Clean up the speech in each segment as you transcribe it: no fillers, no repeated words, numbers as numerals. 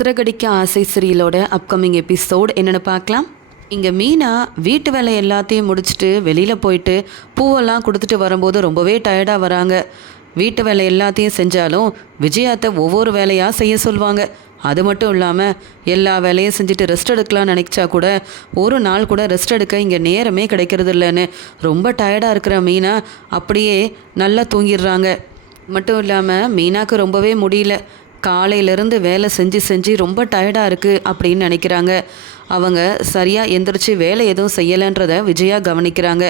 சிறகடிக்க ஆசை சீரியலோட upcoming episode என்னென்னு பார்க்கலாம். இங்கே மீனா வீட்டு வேலை எல்லாத்தையும் முடிச்சுட்டு வெளியில் போயிட்டு பூவெல்லாம் கொடுத்துட்டு வரும்போது ரொம்பவே டயர்டாக வராங்க. வீட்டு வேலை எல்லாத்தையும் செஞ்சாலும் விஜயாத்தை ஒவ்வொரு வேலையாக செய்ய சொல்லுவாங்க. அது மட்டும் இல்லாமல் எல்லா வேலையும் செஞ்சுட்டு ரெஸ்ட் எடுக்கலாம்னு நினச்சா கூட ஒரு நாள் கூட ரெஸ்ட் எடுக்க இங்கே நேரமே கிடைக்கிறது இல்லைன்னு ரொம்ப டயர்டாக இருக்கிற மீனா அப்படியே நல்லா தூங்கிடுறாங்க. மட்டும் இல்லாமல் மீனாவுக்கு ரொம்பவே முடியல. காலையிலேருந்து வேலை செஞ்சு ரொம்ப டயர்டாக இருக்குது அப்படின்னு நினைக்கிறாங்க. அவங்க சரியாக எந்திரிச்சு வேலை எதுவும் செய்யலைன்றதை விஜயா கவனிக்கிறாங்க.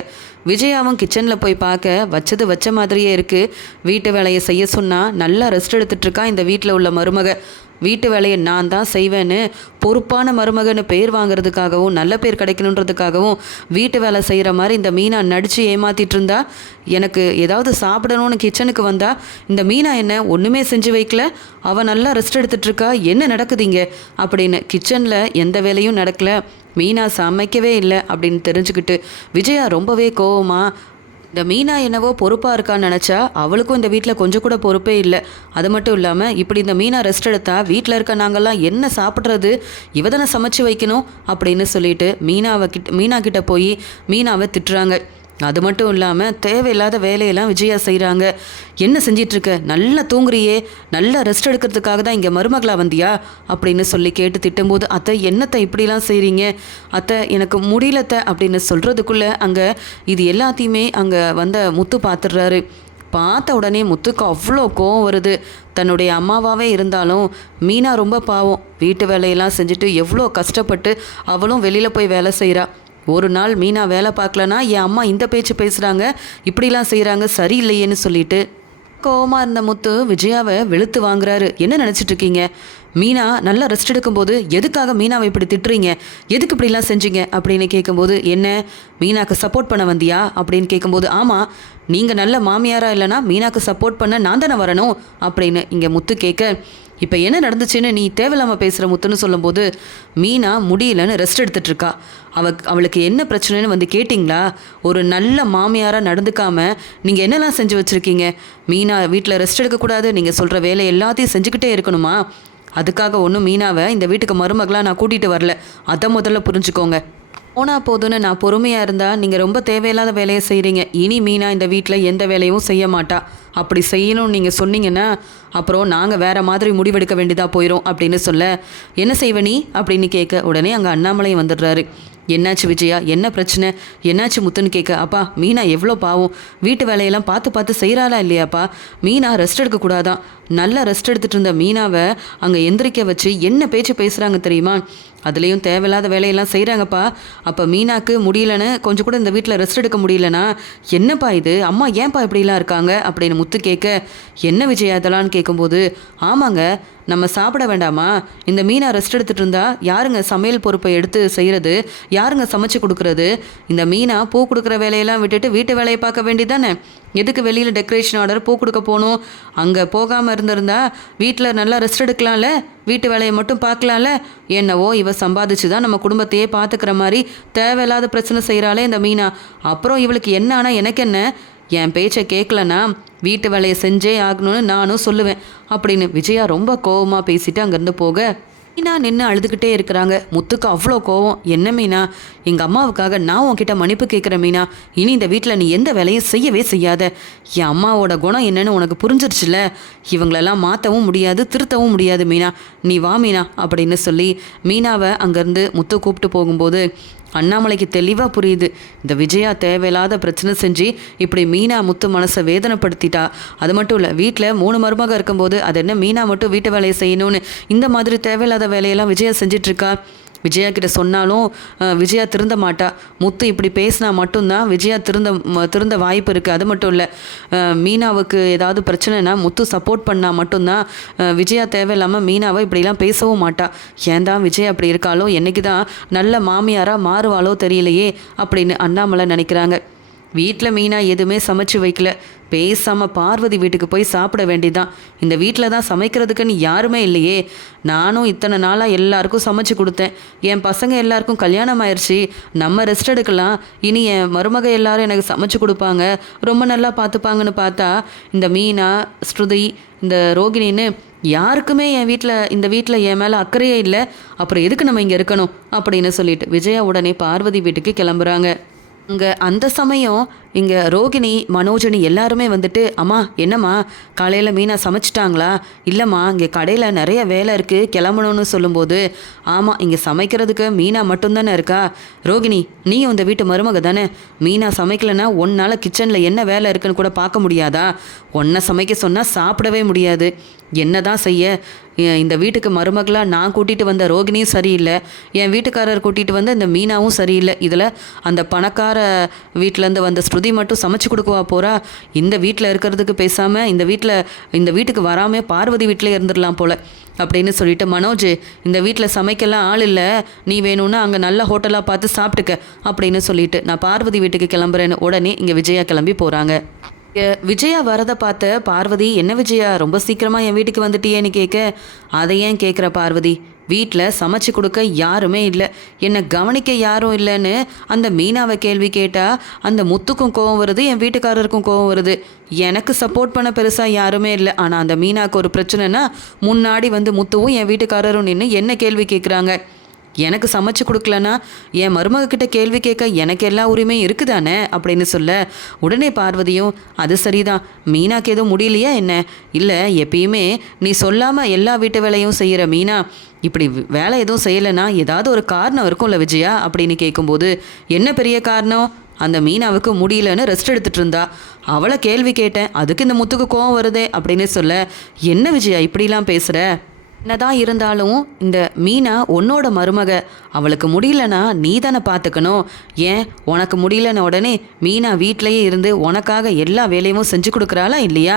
விஜயாவும் கிச்சனில் போய் பார்க்க வச்ச மாதிரியே இருக்குது. வீட்டு வேலையை செய்ய சொன்னால் நல்லா ரெஸ்ட் எடுத்துகிட்ருக்கா இந்த வீட்டில் உள்ள மருமக. வீட்டு வேலையை நான் தான் செய்வேன்னு பொறுப்பான மருமகன்னு பேர் வாங்குறதுக்காகவும் நல்ல பேர் கிடைக்கணுன்றதுக்காகவும் வீட்டு வேலை செய்கிற மாதிரி இந்த மீனா நடித்து ஏமாற்றிட்டு இருந்தா. எனக்கு ஏதாவது சாப்பிடணும்னு கிச்சனுக்கு வந்தா இந்த மீனா என்ன ஒன்றுமே செஞ்சு வைக்கல, அவள் நல்லா ரெஸ்ட் எடுத்துகிட்ருக்கா, என்ன நடக்குதுங்க அப்படின்னு கிச்சனில் எந்த வேலையும் நடக்கல, மீனா சமைக்கவே இல்லை அப்படின்னு தெரிஞ்சுக்கிட்டு விஜயா ரொம்பவே கோவமாக இந்த மீனா என்னவோ பொறுப்பாக இருக்கான்னு நினச்சா அவளுக்கும் இந்த வீட்டில் கொஞ்சம் கூட பொறுப்பே இல்லை. அது மட்டும் இல்லாமல் இப்படி இந்த மீனா ரெஸ்ட் எடுத்தா வீட்டில் இருக்க நாங்கள்லாம் என்ன சாப்பிட்றது, இவ தானே சமைச்சு வைக்கணும் அப்படின்னு சொல்லிட்டு மீனா கிட்ட போய் மீனாவை திட்டுறாங்க. அது மட்டும் இல்லாமல் தேவையில்லாத வேலையெல்லாம் விஜயா செய்கிறாங்க. என்ன செஞ்சிட்ருக்க, நல்லா தூங்குறியே, நல்லா ரெஸ்ட் எடுக்கிறதுக்காக தான் இங்கே மருமகளாக வந்தியா அப்படின்னு சொல்லி கேட்டு திட்டும்போது, அத்தை என்னத்தை இப்படிலாம் செய்கிறீங்க, அத்தை எனக்கு முடியலத்தை அப்படின்னு சொல்கிறதுக்குள்ளே அங்கே இது எல்லாத்தையுமே அங்கே வந்த முத்து பார்த்துடுறாரு. பார்த்த உடனே முத்துக்கு அவ்வளோ கோவம் வருது. தன்னுடைய அம்மாவாகவே இருந்தாலும் மீனா ரொம்ப பாவம், வீட்டு வேலையெல்லாம் செஞ்சுட்டு எவ்வளோ கஷ்டப்பட்டு அவளும் வெளியில் போய் வேலை செய்கிறா. ஒரு நாள் மீனா வேலை பார்க்கலனா என் அம்மா இந்த பேச்சு பேசுகிறாங்க, இப்படிலாம் செய்கிறாங்க, சரியில்லையேன்னு சொல்லிட்டு கோவமாக இருந்த முத்து விஜயாவை வெளுத்து வாங்குறாரு. என்ன நினச்சிட்டு இருக்கீங்க, மீனா நல்லா ரெஸ்ட் எடுக்கும்போது எதுக்காக மீனாவை இப்படி திட்டுறீங்க, எதுக்கு இப்படிலாம் செஞ்சீங்க அப்படின்னு கேட்கும்போது, என்ன மீனாக்கு சப்போர்ட் பண்ண வந்தியா அப்படின்னு கேட்கும்போது, ஆமாம் நீங்கள் நல்ல மாமியாராக இல்லைனா மீனாக்கு சப்போர்ட் பண்ண நான் தானே வரணும் அப்படின்னு இங்கே முத்து கேட்க, இப்போ என்ன நடந்துச்சுன்னு நீ தேவையில்லாமல் பேசுகிற முத்துன்னு சொல்லும்போது, மீனா முடியலன்னு ரெஸ்ட் எடுத்துகிட்ருக்கா, அவளுக்கு என்ன பிரச்சனைன்னு வந்து கேட்டிங்களா, ஒரு நல்ல மாமியாராக நடந்துக்காமல் நீங்கள் என்னெல்லாம் செஞ்சு வச்சுருக்கீங்க, மீனா வீட்டில் ரெஸ்ட் எடுக்கக்கூடாது, நீங்கள் சொல்கிற வேலை எல்லாத்தையும் செஞ்சுக்கிட்டே இருக்கணுமா, அதுக்காக ஒன்றும் மீனாவை இந்த வீட்டுக்கு மருமகளாக நான் கூட்டிகிட்டு வரல, அதை முதல்ல புரிஞ்சுக்கோங்க. போனால் போதுன்னு நான் பொறுமையாக இருந்தால் நீங்கள் ரொம்ப தேவையில்லாத வேலையை செய்கிறீங்க. இனி மீனா இந்த வீட்டில் எந்த வேலையும் செய்ய மாட்டா, அப்படி செய்யணும்னு நீங்கள் சொன்னீங்கன்னா அப்புறம் நாங்கள் வேறு மாதிரி முடிவெடுக்க வேண்டியதாக போயிடும் அப்படின்னு சொல்ல, என்ன செய்வ நீ அப்படின்னு கேட்க உடனே அங்கே அண்ணாமலையும் வந்துடுறாரு. என்னாச்சு விஜயா, என்ன பிரச்சனை, என்னாச்சு முத்துன்னு கேட்க, அப்பா மீனா எவ்வளோ பாவம், வீட்டு வேலையெல்லாம் பார்த்து செய்கிறாளா இல்லையாப்பா, மீனா ரெஸ்ட் எடுக்கக்கூடாதான், நல்லா ரெஸ்ட் எடுத்துகிட்டு இருந்த மீனாவை அங்கே எந்திரிக்க வச்சு என்ன பேச்சு பேசுகிறாங்க தெரியுமா, அதுலேயும் தேவையில்லாத வேலையெல்லாம் செய்கிறாங்கப்பா, அப்போ மீனாக்கு முடியலன்னு கொஞ்சம் கூட இந்த வீட்டில் ரெஸ்ட் எடுக்க முடியலனா என்னப்பா இது, அம்மா ஏன்ப்பா இப்படிலாம் இருக்காங்க அப்படின்னு முத்து கேட்க, என்ன விஜயா இதெல்லாம்னு கேட்கும்போது, ஆமாங்க நம்ம சாப்பிட வேண்டாமா, இந்த மீனா ரெஸ்ட் எடுத்துகிட்டு இருந்தா யாருங்க சமையல் பொறுப்பை எடுத்து செய்கிறது, யாருங்க சமைச்சு கொடுக்குறது, இந்த மீனா பூ கொடுக்குற வேலையெல்லாம் விட்டுட்டு வீட்டு வேலையை பார்க்க வேண்டியதானே, எதுக்கு வெளியில் டெக்கரேஷன் ஆர்டர் பூ கொடுக்க போகணும், அங்கே போகாமல் இருந்திருந்தா வீட்டில் நல்லா ரெஸ்ட் எடுக்கலாம்ல, வீட்டு வேலையை மட்டும் பார்க்கலாம்ல, என்னவோ இவ சம்பாதிச்சு தான் நம்ம குடும்பத்தையே பார்த்துக்கிற மாதிரி தேவையில்லாத பிரச்சனை செய்கிறாளே இந்த மீனா, அப்புறம் இவளுக்கு என்ன ஆனால் எனக்கு என்ன, என் பேச்சை கேட்கலன்னா வீட்டு வேலையை செஞ்சே ஆகணும்னு நானும் சொல்லுவேன் அப்படின்னு விஜயா ரொம்ப கோவமாக பேசிட்டு அங்கேருந்து போக மீனா நின்று அழுதுகிட்டே இருக்கிறாங்க. முத்துக்கு அவ்வளோ கோவம், என்ன மீனா, எங்கள் அம்மாவுக்காக நான் உன்கிட்ட மன்னிப்பு கேட்குறேன் மீனா, இனி இந்த வீட்டில் நீ எந்த வேலையும் செய்யவே செய்யாத, என் அம்மாவோட குணம் என்னன்னு உனக்கு புரிஞ்சிருச்சுல, இவங்களெல்லாம் மாற்றவும் முடியாது திருத்தவும் முடியாது மீனா, நீ வா மீனா அப்படின்னு சொல்லி மீனாவை அங்கேருந்து முத்து கூப்பிட்டு போகும்போது அண்ணாமலைக்கு தெளிவாக புரியுது, இந்த விஜயா தேவையில்லாத பிரச்சனை செஞ்சு இப்படி மீனா முத்து மனசை வேதனைப்படுத்திட்டா. அது மட்டும் இல்லை, வீட்டில் 3 மருமக இருக்கும்போது அது என்ன மீனா மட்டும் வீட்டு வேலையை செய்யணும்னு இந்த மாதிரி தேவையில்லாத வேலையெல்லாம் விஜயா செஞ்சிட்ருக்கா. விஜயா கிட்ட சொன்னாலும் விஜயா திருந்த மாட்டா, முத்து இப்படி பேசினா மட்டும்தான் விஜயா திருந்த வாய்ப்பு இருக்குது. அது மட்டும் இல்லை, மீனாவுக்கு ஏதாவது பிரச்சனைனா முத்து சப்போர்ட் பண்ணால் மட்டும்தான் விஜயா தேவையில்லாமல் மீனாவை இப்படிலாம் பேசவும் மாட்டா. ஏன் தான் விஜயா அப்படி இருக்காளோ, என்னைக்கு தான் நல்ல மாமியாராக மாறுவாளோ தெரியலையே அப்படின்னு அண்ணாமலை நினைக்கிறாங்க. வீட்டில் மீனா எதுவுமே சமைச்சு வைக்கல, பேசாமல் பார்வதி வீட்டுக்கு போய் சாப்பிட வேண்டியதான். இந்த வீட்டில் தான் சமைக்கிறதுக்குன்னு யாருமே இல்லையே. நானும் இத்தனை நாளாக எல்லாருக்கும் சமைச்சு கொடுத்தேன். என் பசங்க எல்லாருக்கும் கல்யாணம் ஆயிடுச்சு, நம்ம ரெஸ்ட் எடுக்கலாம். இனி என் மருமக எல்லாரும் எனக்கு சமைச்சு கொடுப்பாங்க, ரொம்ப நல்லா பார்த்துப்பாங்கன்னு பார்த்தா இந்த மீனா, ஸ்ருதி, இந்த ரோகிணின்னு யாருக்குமே இந்த வீட்டில் என் மேலே அக்கறையே இல்லை. அப்புறம் எதுக்கு நம்ம இங்கே இருக்கணும் அப்படின்னு சொல்லிட்டு விஜயா உடனே பார்வதி வீட்டுக்கு கிளம்புறாங்க. இங்கே அந்த சமயம் இங்கே ரோகிணி, மனோஜனி எல்லாருமே வந்துட்டு, அம்மா என்னம்மா காலையில் மீனா சமைச்சிட்டாங்களா? இல்லைம்மா இங்கே கடையில் நிறைய வேலை இருக்குது, கிளம்பணும்னு சொல்லும்போது, ஆமாம் இங்கே சமைக்கிறதுக்கு மீனா மட்டும்தானே இருக்கா? ரோகிணி நீயும் இந்த வீட்டு மருமக தானே, மீனா சமைக்கலைன்னா உன்னால் கிச்சனில் என்ன வேலை இருக்குன்னு கூட பார்க்க முடியாதா? உன்னை சமைக்க சொன்னால் சாப்பிடவே முடியாது. என்ன தான் செய்ய? இந்த வீட்டுக்கு மருமகளாக நான் கூட்டிகிட்டு வந்த ரோகிணியும் சரியில்லை, என் வீட்டுக்காரர் கூட்டிகிட்டு வந்த இந்த மீனாவும் சரியில்லை. இதில் அந்த பணக்கார வீட்டிலேருந்து வந்த ஸ்ருதி மட்டும் சமைச்சு கொடுக்கவா போகிறா? இந்த வீட்டில் இருக்கிறதுக்கு பேசாமல் இந்த வீட்டுக்கு வராமல் பார்வதி வீட்டிலே இருந்துடலாம் போல் அப்படின்னு சொல்லிட்டு, மனோஜ் இந்த வீட்டில் சமைக்கலாம் ஆள் இல்லை, நீ வேணும்னா அங்கே நல்ல ஹோட்டலாக பார்த்து சாப்பிட்டுக்க அப்படின்னு சொல்லிட்டு நான் பார்வதி வீட்டுக்கு கிளம்புறேன்னு உடனே இங்கே விஜயா கிளம்பி போகிறாங்க. விஜயா வரதை பார்த்த பார்வதி, என்ன விஜயா ரொம்ப சீக்கிரமாக என் வீட்டுக்கு வந்துட்டியேன்னு கேட்க, அதை ஏன் கேட்குற பார்வதி, வீட்டில் சமைச்சு கொடுக்க யாருமே இல்லை, என்னை கவனிக்க யாரும் இல்லைன்னு அந்த மீனாவை கேள்வி கேட்டால் அந்த முத்துக்கும் கோவம் வருது, என் வீட்டுக்காரருக்கும் கோவம் வருது. எனக்கு சப்போர்ட் பண்ண பெருசாக யாருமே இல்லை, ஆனால் அந்த மீனாவுக்கு ஒரு பிரச்சனைனா முன்னாடி வந்து முத்துவும் என் வீட்டுக்காரரும் நின்று என்ன கேள்வி கேட்குறாங்க. எனக்கு சமைச்சு கொடுக்கலன்னா என் மருமகிட்ட கேள்வி கேட்க எனக்கு எல்லா உரிமையும் இருக்குதானே அப்படின்னு சொல்ல, உடனே பார்வதியும், அது சரிதான், மீனாக்கு எதுவும் முடியலையா என்ன? இல்லை எப்பயுமே நீ சொல்லாமல் எல்லா வீட்டு வேலையும் செய்கிற மீனா இப்படி வேலை எதுவும் செய்யலைன்னா ஏதாவது ஒரு காரணம் இருக்கும்ல விஜயா அப்படின்னு கேட்கும்போது, என்ன பெரிய காரணம்? அந்த மீனாவுக்கு முடியலன்னு ரெஸ்ட் எடுத்துகிட்டு இருந்தா, அவளை கேள்வி கேட்டேன், அதுக்கு இந்த முத்துக்கு கோவம் வருதே அப்படின்னு சொல்ல, என்ன விஜயா இப்படிலாம் பேசுகிற? என்னதான் இருந்தாலும் இந்த மீனா உன்னோட மருமக, அவளுக்கு முடியலன்னா நீ தானே பார்த்துக்கணும். ஏன் உனக்கு முடியலன்னு உடனே மீனா வீட்டிலையே இருந்து உனக்காக எல்லா வேலையும் செஞ்சு கொடுக்குறாளா இல்லையா?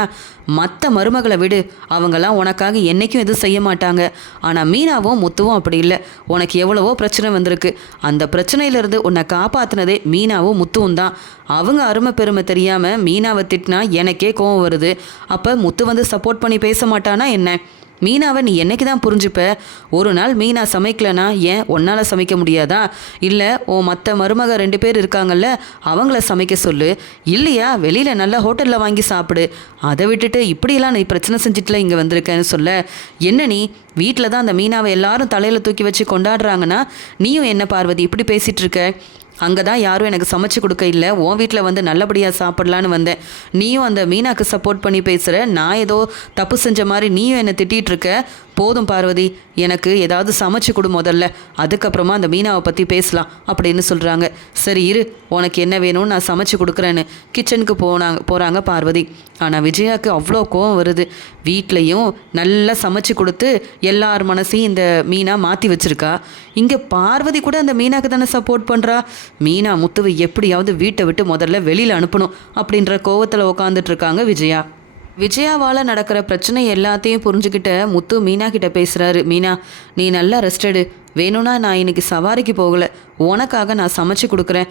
மற்ற மருமகளை விடு, அவங்களாம் உனக்காக என்றைக்கும் எதுவும் செய்ய மாட்டாங்க. ஆனால் மீனாவும் முத்துவும் அப்படி இல்லை. உனக்கு எவ்வளவோ பிரச்சனை வந்திருக்கு, அந்த பிரச்சனையிலேருந்து உன்னை காப்பாற்றினதே மீனாவும் முத்துவும் தான். அவங்க அருமை பெருமை தெரியாமல் மீனாவை திட்டினா எனக்கே கோவம் வருது. அப்போ முத்து வந்து சப்போர்ட் பண்ணி பேச மாட்டானா என்ன? மீனாவை நீ என்னைக்கு தான் புரிஞ்சுப்ப? ஒரு நாள் மீனா சமைக்கலனா ஏன் உன்னால் சமைக்க முடியாதா? இல்லை மற்ற மருமக 2 பேர் இருக்காங்கல்ல, அவங்கள சமைக்க சொல்லு. இல்லையா வெளியில் நல்ல ஹோட்டலில் வாங்கி சாப்பிடு. அதை விட்டுட்டு இப்படியெல்லாம் நீ பிரச்சனை செஞ்சுட்டுல இங்கே வந்திருக்கேன்னு சொல்ல, என்ன நீ வீட்டில் தான் அந்த மீனாவை எல்லாரும் தலையில் தூக்கி வச்சு கொண்டாடுறாங்கன்னா நீயும் என்ன பார்வதி இப்படி பேசிகிட்டு இருக்க? அங்கே தான் யாரும் எனக்கு சமைச்சு கொடுக்க இல்லை, உன் வீட்டில் வந்து நல்லபடியாக சாப்பிட்லான்னு வந்தேன். நீயும் அந்த மீனாக்கு சப்போர்ட் பண்ணி பேசுகிற, நான் ஏதோ தப்பு செஞ்ச மாதிரி நீயும் என்னை திட்டிகிட்ருக்க. போதும் பார்வதி, எனக்கு ஏதாவது சமைச்சு கொடு முதல்ல, அதுக்கப்புறமா அந்த மீனாவை பற்றி பேசலாம் அப்படின்னு சொல்கிறாங்க. சரி இரு, உனக்கு என்ன வேணும்னு நான் சமைச்சு கொடுக்குறேன்னு கிச்சனுக்கு போகிறாங்க பார்வதி. ஆனால் விஜயாவுக்கு அவ்வளோ கோவம் வருது. வீட்லேயும் நல்லா சமைச்சு கொடுத்து எல்லார் மனசையும் இந்த மீனா மாற்றி வச்சுருக்கா. இங்கே பார்வதி கூட அந்த மீனாக்கு தானே சப்போர்ட் பண்ணுறா. மீனா முத்துவை எப்படியாவது வீட்டை விட்டு முதல்ல வெளியில் அனுப்பணும் அப்படின்ற கோவத்தில் உட்காந்துட்ருக்காங்க விஜயா. விஜயாவால் நடக்கிற பிரச்சனை எல்லாத்தையும் புரிஞ்சுக்கிட்ட முத்து மீனா கிட்ட பேசுகிறாரு. மீனா நீ நல்லா ரெஸ்ட் எடு, வேணும்னா நான் இன்றைக்கி சவாரிக்கு போகலை, உனக்காக நான் சமைச்சு கொடுக்குறேன்,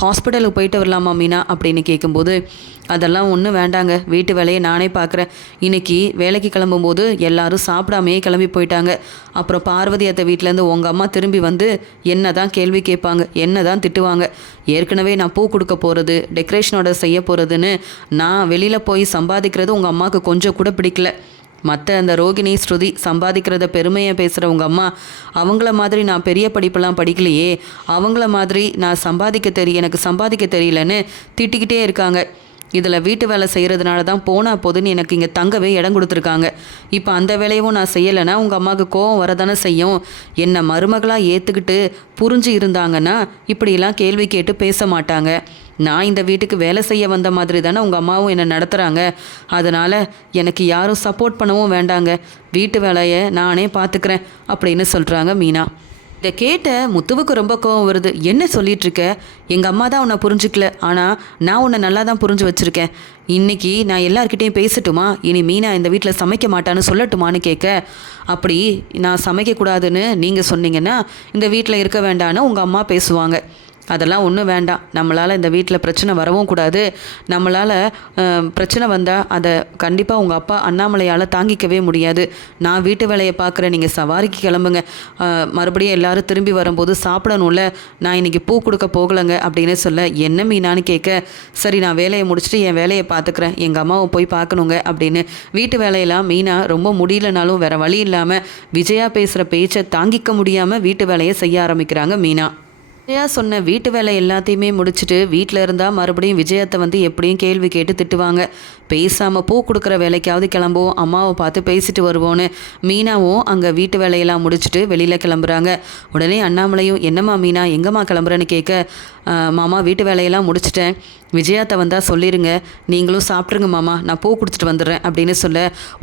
ஹாஸ்பிட்டலுக்கு போயிட்டு வரலாமா மீனா அப்படின்னு கேட்கும்போது, அதெல்லாம் ஒன்றும் வேண்டாங்க, வீட்டு வேலையை நானே பார்க்குறேன். இன்றைக்கி வேலைக்கு கிளம்பும்போது எல்லாரும் சாப்பிடாமையே கிளம்பி போயிட்டாங்க. அப்புறம் பார்வதி அத்தை வீட்டிலேருந்து உங்கள் அம்மா திரும்பி வந்து என்ன தான் கேள்வி கேட்பாங்க, என்ன தான் திட்டுவாங்க. ஏற்கனவே நான் பூ கொடுக்க போகிறது, டெக்கரேஷனோட செய்ய போகிறதுன்னு நான் வெளியில் போய் சம்பாதிக்கிறது உங்கள் அம்மாவுக்கு கொஞ்சம் கூட பிடிக்கல. மற்ற அந்த ரோகிணி, ஸ்ருதி சம்பாதிக்கிறத பெருமையை பேசுகிற உங்கள் அம்மா, அவங்கள மாதிரி நான் பெரிய படிப்பெல்லாம் படிக்கலையே, அவங்கள மாதிரி நான் எனக்கு சம்பாதிக்க தெரியலன்னு திட்டிக்கிட்டே இருக்காங்க. இதில் வீட்டு வேலை செய்கிறதுனால தான் போனால் போதுன்னு எனக்கு இங்கே தங்கவே இடம் கொடுத்துருக்காங்க. இப்போ அந்த வேலையும் நான் செய்யலைன்னா உங்கள் அம்மாவுக்கு கோவம் வரதானே செய்யும். என்னை மருமகளாக ஏற்றுக்கிட்டு புரிஞ்சு இருந்தாங்கன்னா இப்படியெல்லாம் கேள்வி கேட்டு பேச மாட்டாங்க. நான் இந்த வீட்டுக்கு வேலை செய்ய வந்த மாதிரி தானே உங்கள் அம்மாவும் என்னை நடத்துகிறாங்க. அதனால் எனக்கு யாரும் சப்போர்ட் பண்ணவும் வேண்டாங்க, வீட்டு வேலையை நானே பார்த்துக்கிறேன் அப்படின்னு சொல்கிறாங்க மீனா. இதை கேட்ட முத்துவுக்கு ரொம்ப கோவம் வருது. என்ன சொல்லிகிட்ருக்க? எங்கள் அம்மா தான் உன்னை புரிஞ்சிக்கல, ஆனால் நான் உன்னை நல்லா தான் புரிஞ்சு வச்சுருக்கேன். இன்றைக்கி நான் எல்லார்கிட்டையும் பேசட்டுமா? இனி மீனா இந்த வீட்டில் சமைக்க மாட்டான்னு சொல்லட்டுமான்னு கேட்க, அப்படி நான் சமைக்கக்கூடாதுன்னு நீங்கள் சொன்னீங்கன்னா இந்த வீட்டில் இருக்க வேண்டான்னு உங்கள் அம்மா பேசுவாங்க. அதெல்லாம் ஒன்றும் வேண்டாம். நம்மளால் இந்த வீட்டில் பிரச்சனை வரவும் கூடாது. நம்மளால் பிரச்சனை வந்தால் அதை கண்டிப்பாக உங்கள் அப்பா அண்ணாமலையால் தாங்கிக்கவே முடியாது. நான் வீட்டு வேலையை பார்க்குறேன், நீங்கள் சவாரிக்கு கிளம்புங்க. மறுபடியும் எல்லோரும் திரும்பி வரும்போது சாப்பிடணும்ல, நான் இன்றைக்கி பூ கொடுக்க போகலைங்க அப்படின்னு சொல்ல, என்ன மீனான்னு கேட்க, சரி நான் வேலையை முடிச்சுட்டு என் வேலையை பார்த்துக்கிறேன், எங்கள் அம்மாவை போய் பார்க்கணுங்க அப்படின்னு வீட்டு வேலையெல்லாம் மீனா ரொம்ப முடியலனாலும் வேறு வழி இல்லாமல் விஜயா பேசுகிற பேச்சை தாங்கிக்க முடியாமல் வீட்டு வேலையை செய்ய ஆரம்பிக்கிறாங்க மீனா. விஜயா சொன்ன வீட்டு வேலை எல்லாத்தையுமே முடிச்சுட்டு வீட்டில் இருந்தால் மறுபடியும் விஜயத்தை வந்து எப்படியும் கேள்வி கேட்டு திட்டுவாங்க. பேசாமல் பூ கொடுக்குற வேலைக்காவது கிளம்புவோம், அம்மாவை பார்த்து பேசிட்டு வருவோன்னு மீனாவும் அங்கே வீட்டு வேலையெல்லாம் முடிச்சுட்டு வெளியில் கிளம்புறாங்க. உடனே அண்ணாமலையும், என்னம்மா மீனா எங்கம்மா கிளம்புறேன்னு கேட்க, மாமா வீட்டு வேலையெல்லாம் முடிச்சிட்டேன், விஜயாத்தை வந்தால் சொல்லிடுங்க, நீங்களும் சாப்பிட்ருங்க மாமா, நான் பூ கொடுத்துட்டு வந்துடுறேன் அப்படின்னு சொல்ல,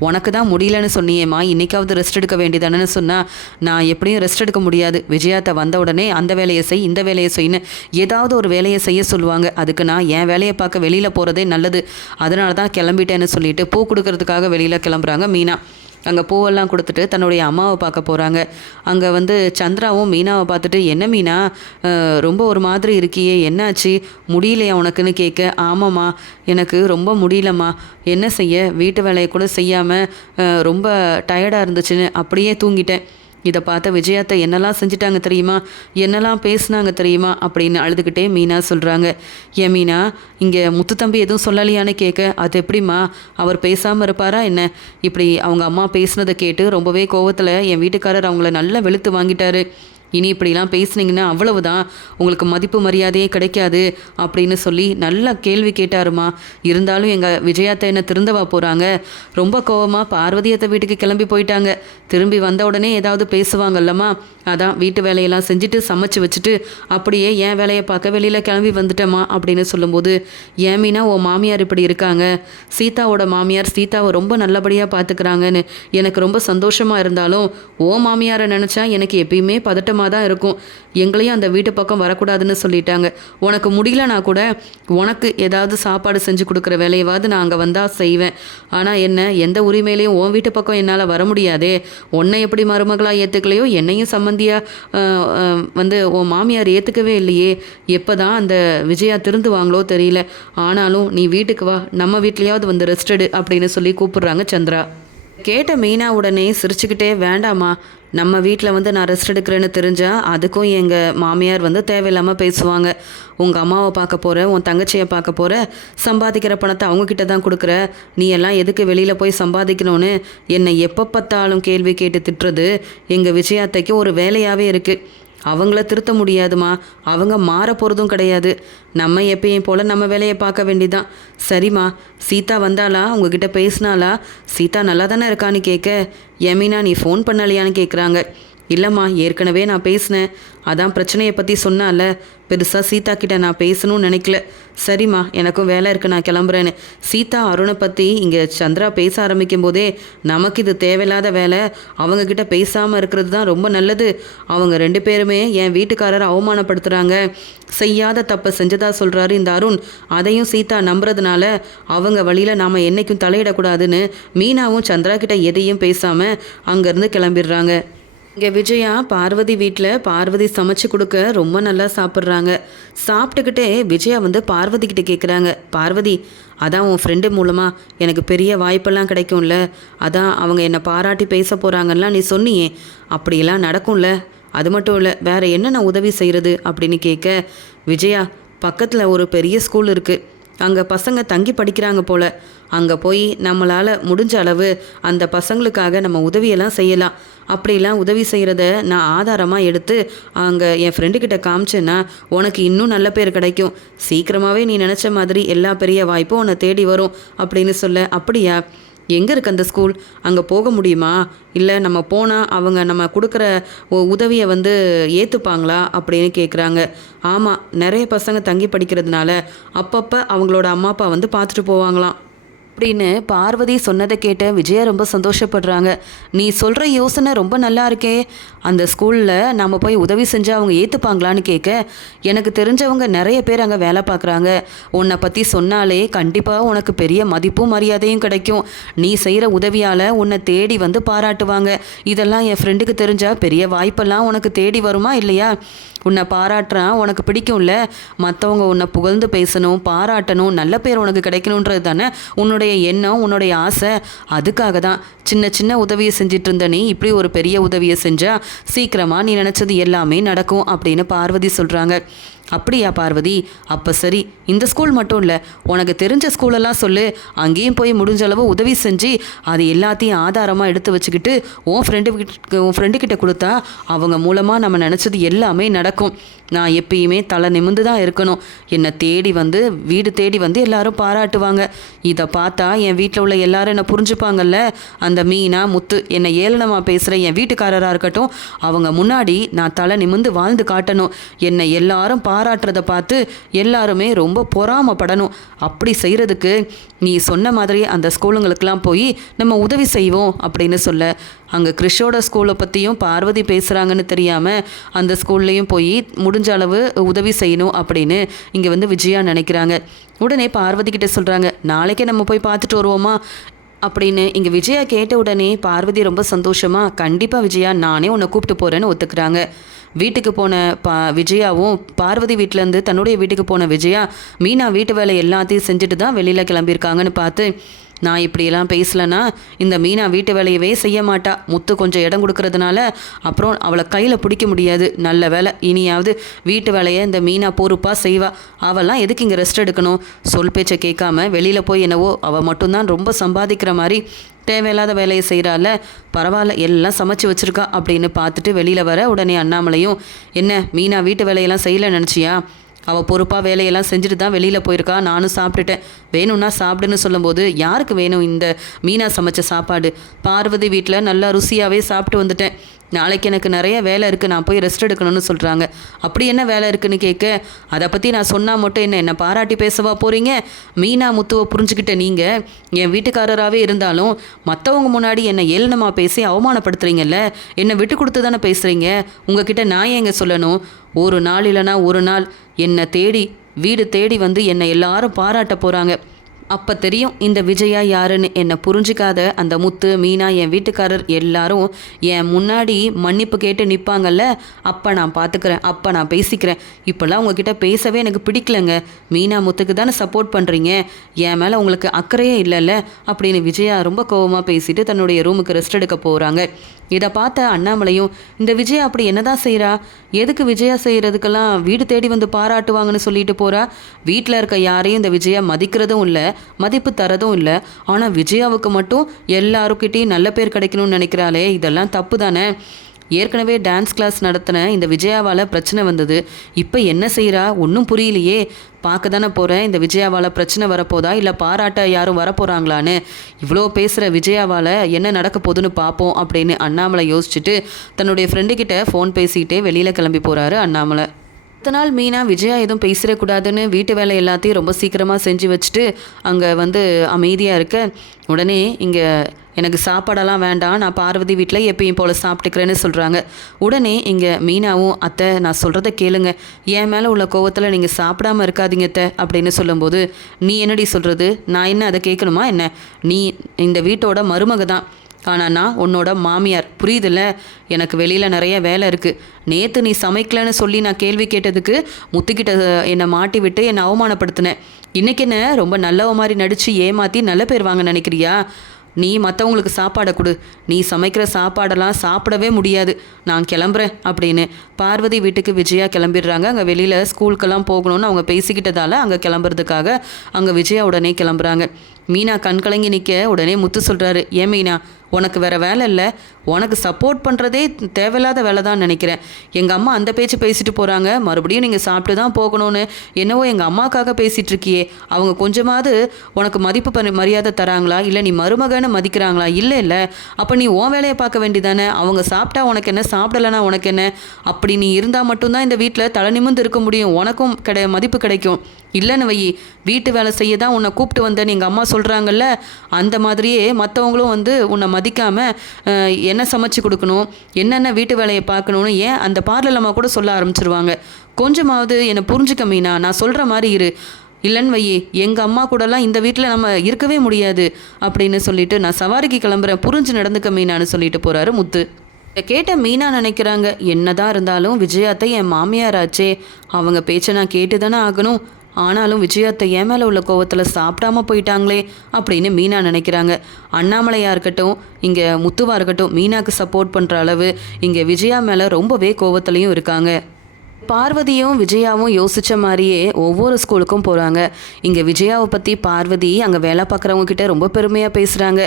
உனக்கு தான் முடியலன்னு சொன்னியேம்மா, இன்றைக்காவது ரெஸ்ட் எடுக்க வேண்டியதானு சொன்னால், நான் எப்படியும் ரெஸ்ட் எடுக்க முடியாது, விஜயாத்தை வந்த உடனே அந்த வேலையை செய் இந்த வேலையை செய்யு ஏதாவது ஒரு வேலையை செய்ய சொல்லுவாங்க, அதுக்கு நான் என் வேலையை பார்க்க வெளியில் போகிறதே நல்லது, அதனால தான் கிளம்பிட்டேன்னு சொல்லிட்டு பூ கொடுக்கறதுக்காக வெளியில் கிளம்புறாங்க மீனா. அங்கே பூவெல்லாம் கொடுத்துட்டு தன்னுடைய அம்மாவை பார்க்க போகிறாங்க. அங்கே வந்து சந்திராவும் மீனாவை பார்த்துட்டு, என்ன மீனா ரொம்ப ஒரு மாதிரி இருக்கியே, என்னாச்சு, முடியலையா உனக்குன்னு கேட்க, ஆமாம்மா எனக்கு ரொம்ப முடியலம்மா, என்ன செய்ய, வீட்டு வேலையை கூட செய்யாமல் ரொம்ப டயர்டாக இருந்துச்சுன்னு அப்படியே தூங்கிட்டேன். இதை பார்த்த விஜயாத்தை என்னெல்லாம் செஞ்சிட்டாங்க தெரியுமா, என்னெல்லாம் பேசுனாங்க தெரியுமா அப்படின்னு அழுதுகிட்டே மீனா சொல்கிறாங்க. ஏன் மீனா, இங்கே முத்து தம்பி எதுவும் சொல்லலையான்னு கேட்க, அது எப்படிம்மா அவர் பேசாமல் இருப்பாரா என்ன, இப்படி அவங்க அம்மா பேசுனதை கேட்டு ரொம்பவே கோவத்தில் என் வீட்டுக்காரர் அவங்கள நல்லா வெளுத்து வாங்கிட்டாரு, இனி இப்படிலாம் பேசுனீங்கன்னா அவ்வளவுதான், உங்களுக்கு மதிப்பு மரியாதையே கிடைக்காது அப்படின்னு சொல்லி நல்லா கேள்வி கேட்டாருமா. இருந்தாலும் எங்கள் விஜயாத்தை என்ன திருந்தவா போகிறாங்க, ரொம்ப கோவமாக பார்வதியத்தை வீட்டுக்கு கிளம்பி போயிட்டாங்க, திரும்பி வந்த உடனே ஏதாவது பேசுவாங்கல்லம்மா, அதான் வீட்டு வேலையெல்லாம் செஞ்சுட்டு சமைச்சு வச்சுட்டு அப்படியே என் வேலையை பார்க்க வெளியில் கிளம்பி வந்துட்டேம்மா அப்படின்னு சொல்லும்போது, ஏன் மீனா உன் மாமியார் இப்படி இருக்காங்க, சீதாவோட மாமியார் சீதாவை ரொம்ப நல்லபடியாக பார்த்துக்கிறாங்கன்னு எனக்கு ரொம்ப சந்தோஷமாக இருந்தாலும் ஓ மாமியாரை நினச்சா எனக்கு எப்பயுமே பதட்டமாக தான் இருக்கும், எங்களையும் அந்த வீட்டு பக்கம் வரக்கூடாதுன்னு சொல்லிட்டாங்க, உனக்கு முடியலனா கூட உனக்கு ஏதாவது சாப்பாடு செஞ்சு கொடுக்குற வேலையாவது நான் அங்கே வந்தால் செய்வேன், ஆனால் என்ன எந்த உரிமையிலையும் உன் வீட்டு பக்கம் என்னால் வர முடியாதே, உன்னை எப்படி மருமகளாக ஏற்றுக்கலையோ என்னையும் சம்மந்தியாக வந்து உன் மாமியார் ஏற்றுக்கவே இல்லையே, எப்போ தான் அந்த விஜயா திருந்துவாங்களோ தெரியல, ஆனாலும் நீ வீட்டுக்கு வா, நம்ம வீட்லேயாவது வந்து ரெஸ்ட் எடு அப்படின்னு சொல்லி கூப்பிடுறாங்க சந்திரா. கேட்ட மீனா உடனே சிரிச்சுக்கிட்டே, வேண்டாமா, நம்ம வீட்டில் வந்து நான் ரெஸ்ட் எடுக்கிறேன்னு தெரிஞ்சால் அதுக்கும் எங்கள் மாமியார் வந்து தேவையில்லாமல் பேசுவாங்க, உங்கள் அம்மாவை பார்க்க போகிற, உன் தங்கச்சியை பார்க்க போகிற, சம்பாதிக்கிற பணத்தை அவங்கக்கிட்ட தான் கொடுக்குற, நீ எல்லாம் எதுக்கு வெளியில் போய் சம்பாதிக்கணும்னு என்னை எப்போ பார்த்தாலும் கேள்வி கேட்டு திட்டுறது எங்கள் விஜயாத்தைக்கு ஒரு வேலையாகவே இருக்குது, அவங்கள திருத்த முடியாதுமா, அவங்க மாற போகிறதும் கிடையாது, நம்ம எப்பயும் போல் நம்ம வேலையை பார்க்க வேண்டிதான். சரிம்மா, சீதா வந்தாளா, உங்ககிட்ட பேசினாலா, சீதா நல்லா தானே இருக்கான்னு கேட்க, யமீனா நீ ஃபோன் பண்ணலையான்னு கேட்குறாங்க. இல்லைம்மா, ஏற்கனவே நான் பேசினேன், அதான் பிரச்சனையை பற்றி சொன்னால, பெருசாக சீதா கிட்ட நான் பேசணும்னு நினைக்கல, சரிம்மா எனக்கும் வேலை இருக்குது நான் கிளம்புறேன்னு. சீதா அருணை பற்றி இங்கே சந்திரா பேச ஆரம்பிக்கும் போதே, நமக்கு இது தேவையில்லாத வேலை, அவங்கக்கிட்ட பேசாமல் இருக்கிறது தான் ரொம்ப நல்லது, அவங்க ரெண்டு பேருமே என் வீட்டுக்காரரை அவமானப்படுத்துகிறாங்க, செய்யாத தப்பை செஞ்சதா சொல்கிறாரு இந்த அருண், அதையும் சீதா நம்புறதுனால அவங்க வழியில் நாம் என்றைக்கும் தலையிடக்கூடாதுன்னு மீனாவும் சந்திரா கிட்ட எதையும் பேசாமல் அங்கேருந்து கிளம்பிடுறாங்க. இங்கே விஜயா பார்வதி வீட்டில் பார்வதி சமைச்சு கொடுக்க ரொம்ப நல்லா சாப்பிட்றாங்க. சாப்பிட்டுக்கிட்டே விஜயா வந்து பார்வதி கிட்ட கேட்குறாங்க, பார்வதி அதான் உன் ஃப்ரெண்டு மூலமாக எனக்கு பெரிய வாய்ப்பெல்லாம் கிடைக்கும்ல, அதான் அவங்க என்னை பாராட்டி பேச போகிறாங்கலாம் நீ சொன்னியே, அப்படியெல்லாம் நடக்கும்ல, அது மட்டும் இல்லை வேறு என்ன நான் உதவி செய்கிறது அப்படின்னு கேட்க, விஜயா பக்கத்தில் ஒரு பெரிய ஸ்கூல் இருக்குது, அங்கே பசங்க தங்கி படிக்கிறாங்க போல், அங்கே போய் நம்மளால் முடிஞ்ச அளவு அந்த பசங்களுக்காக நம்ம உதவியெல்லாம் செய்யலாம், அப்படிலாம் உதவி செய்கிறத நான் ஆதாரமாக எடுத்து அங்கே என் ஃப்ரெண்டுக்கிட்ட காமிச்சேன்னா உனக்கு இன்னும் நல்ல பேர் கிடைக்கும், சீக்கிரமாகவே நீ நினச்ச மாதிரி எல்லா பெரிய வாய்ப்பும் உன்னை தேடி வரும் அப்படின்னு சொல்ல, அப்படியா, எங்கே இருக்குது அந்த ஸ்கூல், அங்கே போக முடியுமா, இல்லை நம்ம போனால் அவங்க நம்ம கொடுக்குற உதவியை வந்து ஏற்றுப்பாங்களா அப்படின்னு கேட்குறாங்க. ஆமாம், நிறைய பசங்க தங்கி படிக்கிறதுனால அப்பப்போ அவங்களோட அம்மா அப்பா வந்து பார்த்துட்டு போவாங்களாம் அப்படின்னு பார்வதி சொன்னதை கேட்ட விஜயா ரொம்ப சந்தோஷப்படுறாங்க. நீ சொல்கிற யோசனை ரொம்ப நல்லா இருக்கே, அந்த ஸ்கூலில் நம்ம போய் உதவி செஞ்சால் அவங்க ஏற்றுப்பாங்களான்னு கேட்க, எனக்கு தெரிஞ்சவங்க நிறைய பேர் அங்கே வேலை பார்க்குறாங்க, உன்னை பற்றி சொன்னாலே கண்டிப்பாக உனக்கு பெரிய மதிப்பும் மரியாதையும் கிடைக்கும், நீ செய்கிற உதவியால் உன்னை தேடி வந்து பாராட்டுவாங்க, இதெல்லாம் என் ஃப்ரெண்டுக்கு தெரிஞ்சால் பெரிய வாய்ப்பெல்லாம் உனக்கு தேடி வருமா இல்லையா, உன்னை பாராட்டுறான், உனக்கு பிடிக்கும்ல, மற்றவங்க உன்னை புகழ்ந்து பேசணும், பாராட்டணும், நல்ல பேர் உனக்கு கிடைக்கணுன்றது தானே உன்னுடைய எண்ணம், உன்னுடைய ஆசை. அதுக்காக தான் சின்ன சின்ன உதவியை செஞ்சிட்டு இருந்த நீ இப்படி ஒரு பெரிய உதவியை செஞ்சா சீக்கிரமாக நீ நினச்சது எல்லாமே நடக்கும் அப்படின்னு பார்வதி சொல்கிறாங்க. அப்படியா பார்வதி? அப்போ சரி, இந்த ஸ்கூல் மட்டும் இல்லை, உனக்கு தெரிஞ்ச ஸ்கூலெல்லாம் சொல்லு, அங்கேயும் போய் முடிஞ்ச அளவு உதவி செஞ்சு அது எல்லாத்தையும் ஆதாரமாக எடுத்து வச்சுக்கிட்டு உன் ஃப்ரெண்டு கிட்ட கொடுத்தா அவங்க மூலமாக நம்ம நினச்சது எல்லாமே நடக்கும். நான் எப்பயுமே தலை நிமிந்து தான் இருக்கணும். என்னை தேடி வந்து வீடு தேடி வந்து எல்லாரும் பாராட்டுவாங்க. இதை பார்த்தா என் வீட்டில் உள்ள எல்லாரும் என்னை புரிஞ்சுப்பாங்கல்ல. அந்த மீனா, முத்து, என்னை ஏளனமாக பேசுகிற என் வீட்டுக்காரராக இருக்கட்டும், அவங்க முன்னாடி நான் தலை நிமிந்து வாழ்ந்து காட்டணும். என்னை எல்லாரும் பாராட்டுறதை பார்த்து எல்லாருமே ரொம்ப பொறாமப்படணும். அப்படி செய்கிறதுக்கு நீ சொன்ன மாதிரி அந்த ஸ்கூலுங்களுக்கெல்லாம் போய் நம்ம உதவி செய்வோம் அப்படின்னு சொல்ல, அங்கே கிறிஷோட ஸ்கூலை பற்றியும் பார்வதி பேசுகிறாங்கன்னு தெரியாமல் அந்த ஸ்கூல்லையும் போய் முடிஞ்ச அளவு உதவி செய்யணும் அப்படின்னு இங்கே வந்து விஜயா நினைக்கிறாங்க. உடனே பார்வதி கிட்ட சொல்கிறாங்க, நாளைக்கே நம்ம போய் பார்த்துட்டு வருவோமா அப்படின்னு. இங்கே விஜயா கேட்ட உடனே பார்வதி ரொம்ப சந்தோஷமாக, கண்டிப்பாக விஜயா, நானே உன்னை கூப்பிட்டு போகிறேன்னு ஒத்துக்கிறாங்க. வீட்டுக்கு போன விஜயாவும் பார்வதி வீட்டிலேருந்து தன்னுடைய வீட்டுக்கு போன விஜயா மீனா வீட்டு வேலை எல்லாத்தையும் செஞ்சுட்டு தான் வெளியில் கிளம்பியிருக்காங்கன்னு பார்த்து, நான் இப்படியெல்லாம் பேசலைன்னா இந்த மீனா வீட்டு வேலையவே செய்ய மாட்டா. முத்து கொஞ்சம் இடம் கொடுக்கறதுனால அப்புறம் அவளை கையில் பிடிக்க முடியாது. நல்ல வேலை, இனியாவது வீட்டு வேலையை இந்த மீனா பொறுப்பாக செய்வா. அவெல்லாம் எதுக்கு இங்கே ரெஸ்ட் எடுக்கணும்? சொல் பேச்சை கேட்காம வெளியில் போய் என்னவோ அவள் மட்டும்தான் ரொம்ப சம்பாதிக்கிற மாதிரி தேவையில்லாத வேலையை செய்கிறாள். பரவாயில்ல, எல்லாம் சமைச்சு வச்சுருக்கா அப்படின்னு பார்த்துட்டு வெளியில் வர உடனே அண்ணாமலையும், என்ன மீனா வீட்டு வேலையெல்லாம் செய்யலை நினச்சியா? அவள் பொறுப்பாக வேலையெல்லாம் செஞ்சுட்டு தான் வெளியில் போயிருக்கா. நானும் சாப்பிட்டுட்டேன், வேணும்னா சாப்பிடுன்னு சொல்லும்போது, யாருக்கு வேணும் இந்த மீனா சமைச்ச சாப்பாடு? பார்வதி வீட்டில் நல்லா ருசியாகவே சாப்பிட்டு வந்துட்டேன். நாளைக்கு எனக்கு நிறைய வேலை இருக்குது, நான் போய் ரெஸ்ட் எடுக்கணும்னு சொல்கிறாங்க. அப்படி என்ன வேலை இருக்குன்னு கேட்க, அதை பற்றி நான் சொன்னால் மட்டும் என்னை பாராட்டி பேசவா போகிறீங்க? மீனா முத்துவை புரிஞ்சுக்கிட்ட நீங்கள் என் வீட்டுக்காரராகவே இருந்தாலும் மற்றவங்க முன்னாடி என்னை ஏளனமாக பேசி அவமானப்படுத்துகிறீங்கல்ல. என்னை விட்டு கொடுத்து தானே பேசுகிறீங்க. உங்ககிட்ட நான் எங்கே சொல்லணும்? ஒரு நாள் இல்லைனா ஒரு நாள் என்னை தேடி வீடு தேடி வந்து என்னை எல்லாரும் பாராட்ட போகிறாங்க. அப்போ தெரியும் இந்த விஜயா யாருன்னு. என்னை புரிஞ்சிக்காத அந்த முத்து, மீனா, என் வீட்டுக்காரர் எல்லாரும் என் முன்னாடி மன்னிப்பு கேட்டு நிற்பாங்கல்ல. அப்போ நான் பார்த்துக்கிறேன், அப்போ நான் பேசிக்கிறேன். இப்போல்லாம் உங்ககிட்ட பேசவே எனக்கு பிடிக்கலங்க. மீனா முத்துக்கு தானே சப்போர்ட் பண்ணுறீங்க, என் மேலே உங்களுக்கு அக்கறையே இல்லைல்ல அப்படின்னு விஜயா ரொம்ப கோபமாக பேசிட்டு தன்னுடைய ரூமுக்கு ரெஸ்ட் எடுக்க போகிறாங்க. இதை பார்த்த அண்ணாமலையும், இந்த விஜயா அப்படி என்னதான் செய்கிறா? எதுக்கு விஜயா செய்கிறதுக்கெல்லாம் வீடு தேடி வந்து பாராட்டுவாங்கன்னு சொல்லிட்டு போகிறா? வீட்டில் இருக்க யாரையும் இந்த விஜயா மதிக்கிறதும் இல்லை, மதிப்பு தரதும் இல்லை. ஆனால் விஜயாவுக்கு மட்டும் எல்லாருக்கிட்டையும் நல்ல பேர் கிடைக்கணும்னு நினைக்கிறாளே, இதெல்லாம் தப்பு தானே. ஏற்கனவே டான்ஸ் கிளாஸ் நடத்தின இந்த விஜயாவால் பிரச்சனை வந்தது. இப்போ என்ன செய்கிறா ஒன்றும் புரியலையே. பார்க்க தானே போகிறேன், இந்த விஜயாவால் பிரச்சனை வரப்போதா இல்லை பாராட்ட யாரும் வரப்போகிறாங்களான்னு. இவ்வளோ பேசுகிற விஜயாவால் என்ன நடக்க போகுதுன்னு பார்ப்போம் அப்படின்னு அண்ணாமலை யோசிச்சுட்டு தன்னுடைய ஃப்ரெண்டுக்கிட்ட ஃபோன் பேசிக்கிட்டே வெளியில் கிளம்பி போகிறாரு அண்ணாமலை. அடுத்த நாள் மீனா விஜயா எதுவும் பேசிடக்கூடாதுன்னு வீட்டு வேலை எல்லாத்தையும் ரொம்ப சீக்கிரமாக செஞ்சு வச்சுட்டு அங்கே வந்து அமைதியாக இருக்க, உடனே இங்கே எனக்கு சாப்பாடெல்லாம் வேண்டாம், நான் பார்வதி வீட்டில் எப்பயும் போல் சாப்பிட்டுக்கிறேன்னு சொல்கிறாங்க. உடனே இங்கே மீனாவும், அத்தை நான் சொல்கிறத கேளுங்க, என் மேலே உள்ள கோவத்தில் நீங்கள் சாப்பிடாமல் இருக்காதீங்க அத்தை அப்படின்னு சொல்லும்போது, நீ என்னடி சொல்கிறது? நான் என்ன அதை கேட்கணுமா என்ன? நீ இந்த வீட்டோட மருமக தான், ஆனால் நான் உன்னோட மாமியார், புரியுதில்ல? எனக்கு வெளியில் நிறைய வேலை இருக்குது. நேற்று நீ சமைக்கலன்னு சொல்லி நான் கேள்வி கேட்டதுக்கு முத்துக்கிட்ட என்னை மாட்டி விட்டு என்னை அவமானப்படுத்தினேன். இன்றைக்கி என்ன ரொம்ப நல்லவ மாதிரி நடித்து ஏமாற்றி நல்ல பேர் வாங்க நினைக்கிறியா? நீ மற்றவங்களுக்கு சாப்பாடை கொடு, நீ சமைக்கிற சாப்பாடெல்லாம் சாப்பிடவே முடியாது, நான் கிளம்புறேன் அப்படின்னு பார்வதி வீட்டுக்கு விஜயா கிளம்பிடுறாங்க. அங்கே வெளியில் ஸ்கூலுக்கெல்லாம் போகணும்னு அவங்க பேசிக்கிட்டதால் அங்கே கிளம்புறதுக்காக அங்கே விஜயா உடனே கிளம்புறாங்க. மீனா கண் கலங்கி நிற்க உடனே முத்து சொல்கிறாரு, ஏன் மீனா உனக்கு வேறு வேலை இல்லை? உனக்கு சப்போர்ட் பண்ணுறதே தேவையில்லாத வேலை தான் நினைக்கிறேன். எங்கள் அம்மா அந்த பேச்சு பேசிட்டு போகிறாங்க, மறுபடியும் நீங்கள் சாப்பிட்டு தான் போகணும்னு என்னவோ எங்கள் அம்மாக்காக பேசிகிட்டு இருக்கியே. அவங்க கொஞ்சமாவது உனக்கு மதிப்பு மரியாதை தராங்களா? இல்லை நீ மருமகன்னு மதிக்கிறாங்களா? இல்லை இல்லை, அப்போ நீ உன் வேலையை பார்க்க வேண்டியதானே. அவங்க சாப்பிட்டா உனக்கு என்ன, சாப்பிடலைன்னா உனக்கு என்ன? அப்படி நீ இருந்தால் மட்டும்தான் இந்த வீட்டில் தலை நிமிர்ந்து இருக்க முடியும், உனக்கும் மதிப்பு கிடைக்கும். இல்லைன்னு வை, வீட்டு வேலை செய்ய தான் உன்னை கூப்பிட்டு வந்தேன்னு எங்கள் அம்மா சொல்கிறாங்கல்ல, அந்த மாதிரியே மற்றவங்களும் வந்து உன்னை மதிக்காமல் என்ன சமைச்சு கொடுக்கணும், என்னென்ன வீட்டு வேலையை பார்க்கணுன்னு ஏன் அந்த பார்லலம்மா கூட சொல்ல ஆரம்பிச்சிருவாங்க. கொஞ்சமாவது என்னை புரிஞ்சுக்க மீனா, நான் சொல்கிற மாதிரி இரு. இல்லைன்னு வையே, எங்கள் அம்மா கூடலாம் இந்த வீட்டில் நம்ம இருக்கவே முடியாது அப்படின்னு சொல்லிட்டு நான் சவாரிக்கு கிளம்புறேன், புரிஞ்சு நடந்துக்க மீனான்னு சொல்லிட்டு போகிறாரு முத்து. இதை கேட்ட மீனா நினைக்கிறாங்க, என்னதான் இருந்தாலும் விஜயாத்தை என் மாமியாராச்சே, அவங்க பேச்சை நான் கேட்டு தானே ஆகணும். ஆனாலும் விஜயாத்தை என் மேலே உள்ள கோவத்தில் சாப்பிடாம போயிட்டாங்களே அப்படின்னு மீனா நினைக்கிறாங்க. அண்ணாமலையாக இருக்கட்டும், இங்கே முத்துவாக இருக்கட்டும், மீனாக்கு சப்போர்ட் பண்ணுற அளவு இங்கே விஜயா மேலே ரொம்பவே கோவத்துலேயும் இருக்காங்க. பார்வதியும் விஜயாவும் யோசித்த மாதிரியே ஒவ்வொரு ஸ்கூலுக்கும் போகிறாங்க. இங்கே விஜயாவை பற்றி பார்வதி அங்கே வேலை பார்க்குறவங்க கிட்ட ரொம்ப பெருமையாக பேசுகிறாங்க.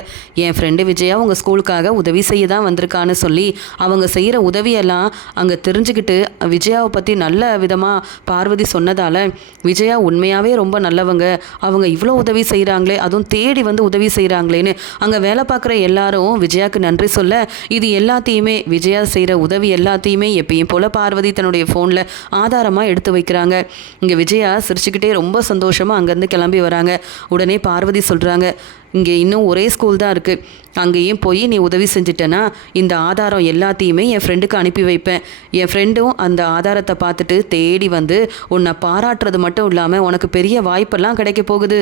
என் ஃப்ரெண்டு விஜயா உங்கள் ஸ்கூலுக்காக உதவி செய்ய தான் வந்திருக்கான்னு சொல்லி அவங்க செய்கிற உதவியெல்லாம் அங்கே தெரிஞ்சுக்கிட்டு விஜயாவை பற்றி நல்ல விதமாக பார்வதி சொன்னதால் விஜயா உண்மையாகவே ரொம்ப நல்லவங்க, அவங்க இவ்வளோ உதவி செய்கிறாங்களே, அதுவும் தேடி வந்து உதவி செய்கிறாங்களேன்னு அங்கே வேலை பார்க்குற எல்லாரும் விஜயாவுக்கு நன்றி சொல்ல, இது எல்லாத்தையுமே விஜயா செய்கிற உதவி எல்லாத்தையுமே எப்பயும் போல் பார்வதி தன்னுடைய ஃபோனில் ஆதாரமாக எடுத்து வைக்கிறாங்க. இங்கே விஜயா சிரிச்சுக்கிட்டே ரொம்ப சந்தோஷமாக அங்கேருந்து கிளம்பி வராங்க. உடனே பார்வதி சொல்கிறாங்க, இங்கே இன்னும் ஒரே ஸ்கூல் தான் இருக்குது, அங்கேயும் போய் நீ உதவி செஞ்சிட்டேன்னா இந்த ஆதாரம் எல்லாத்தையுமே என் ஃப்ரெண்டுக்கு அனுப்பி வைப்பேன். என் ஃப்ரெண்டும் அந்த ஆதாரத்தை பார்த்துட்டு தேடி வந்து உன்னை பாராட்டுறது மட்டும் இல்லாமல் உனக்கு பெரிய வாய்ப்பெல்லாம் கிடைக்க போகுது.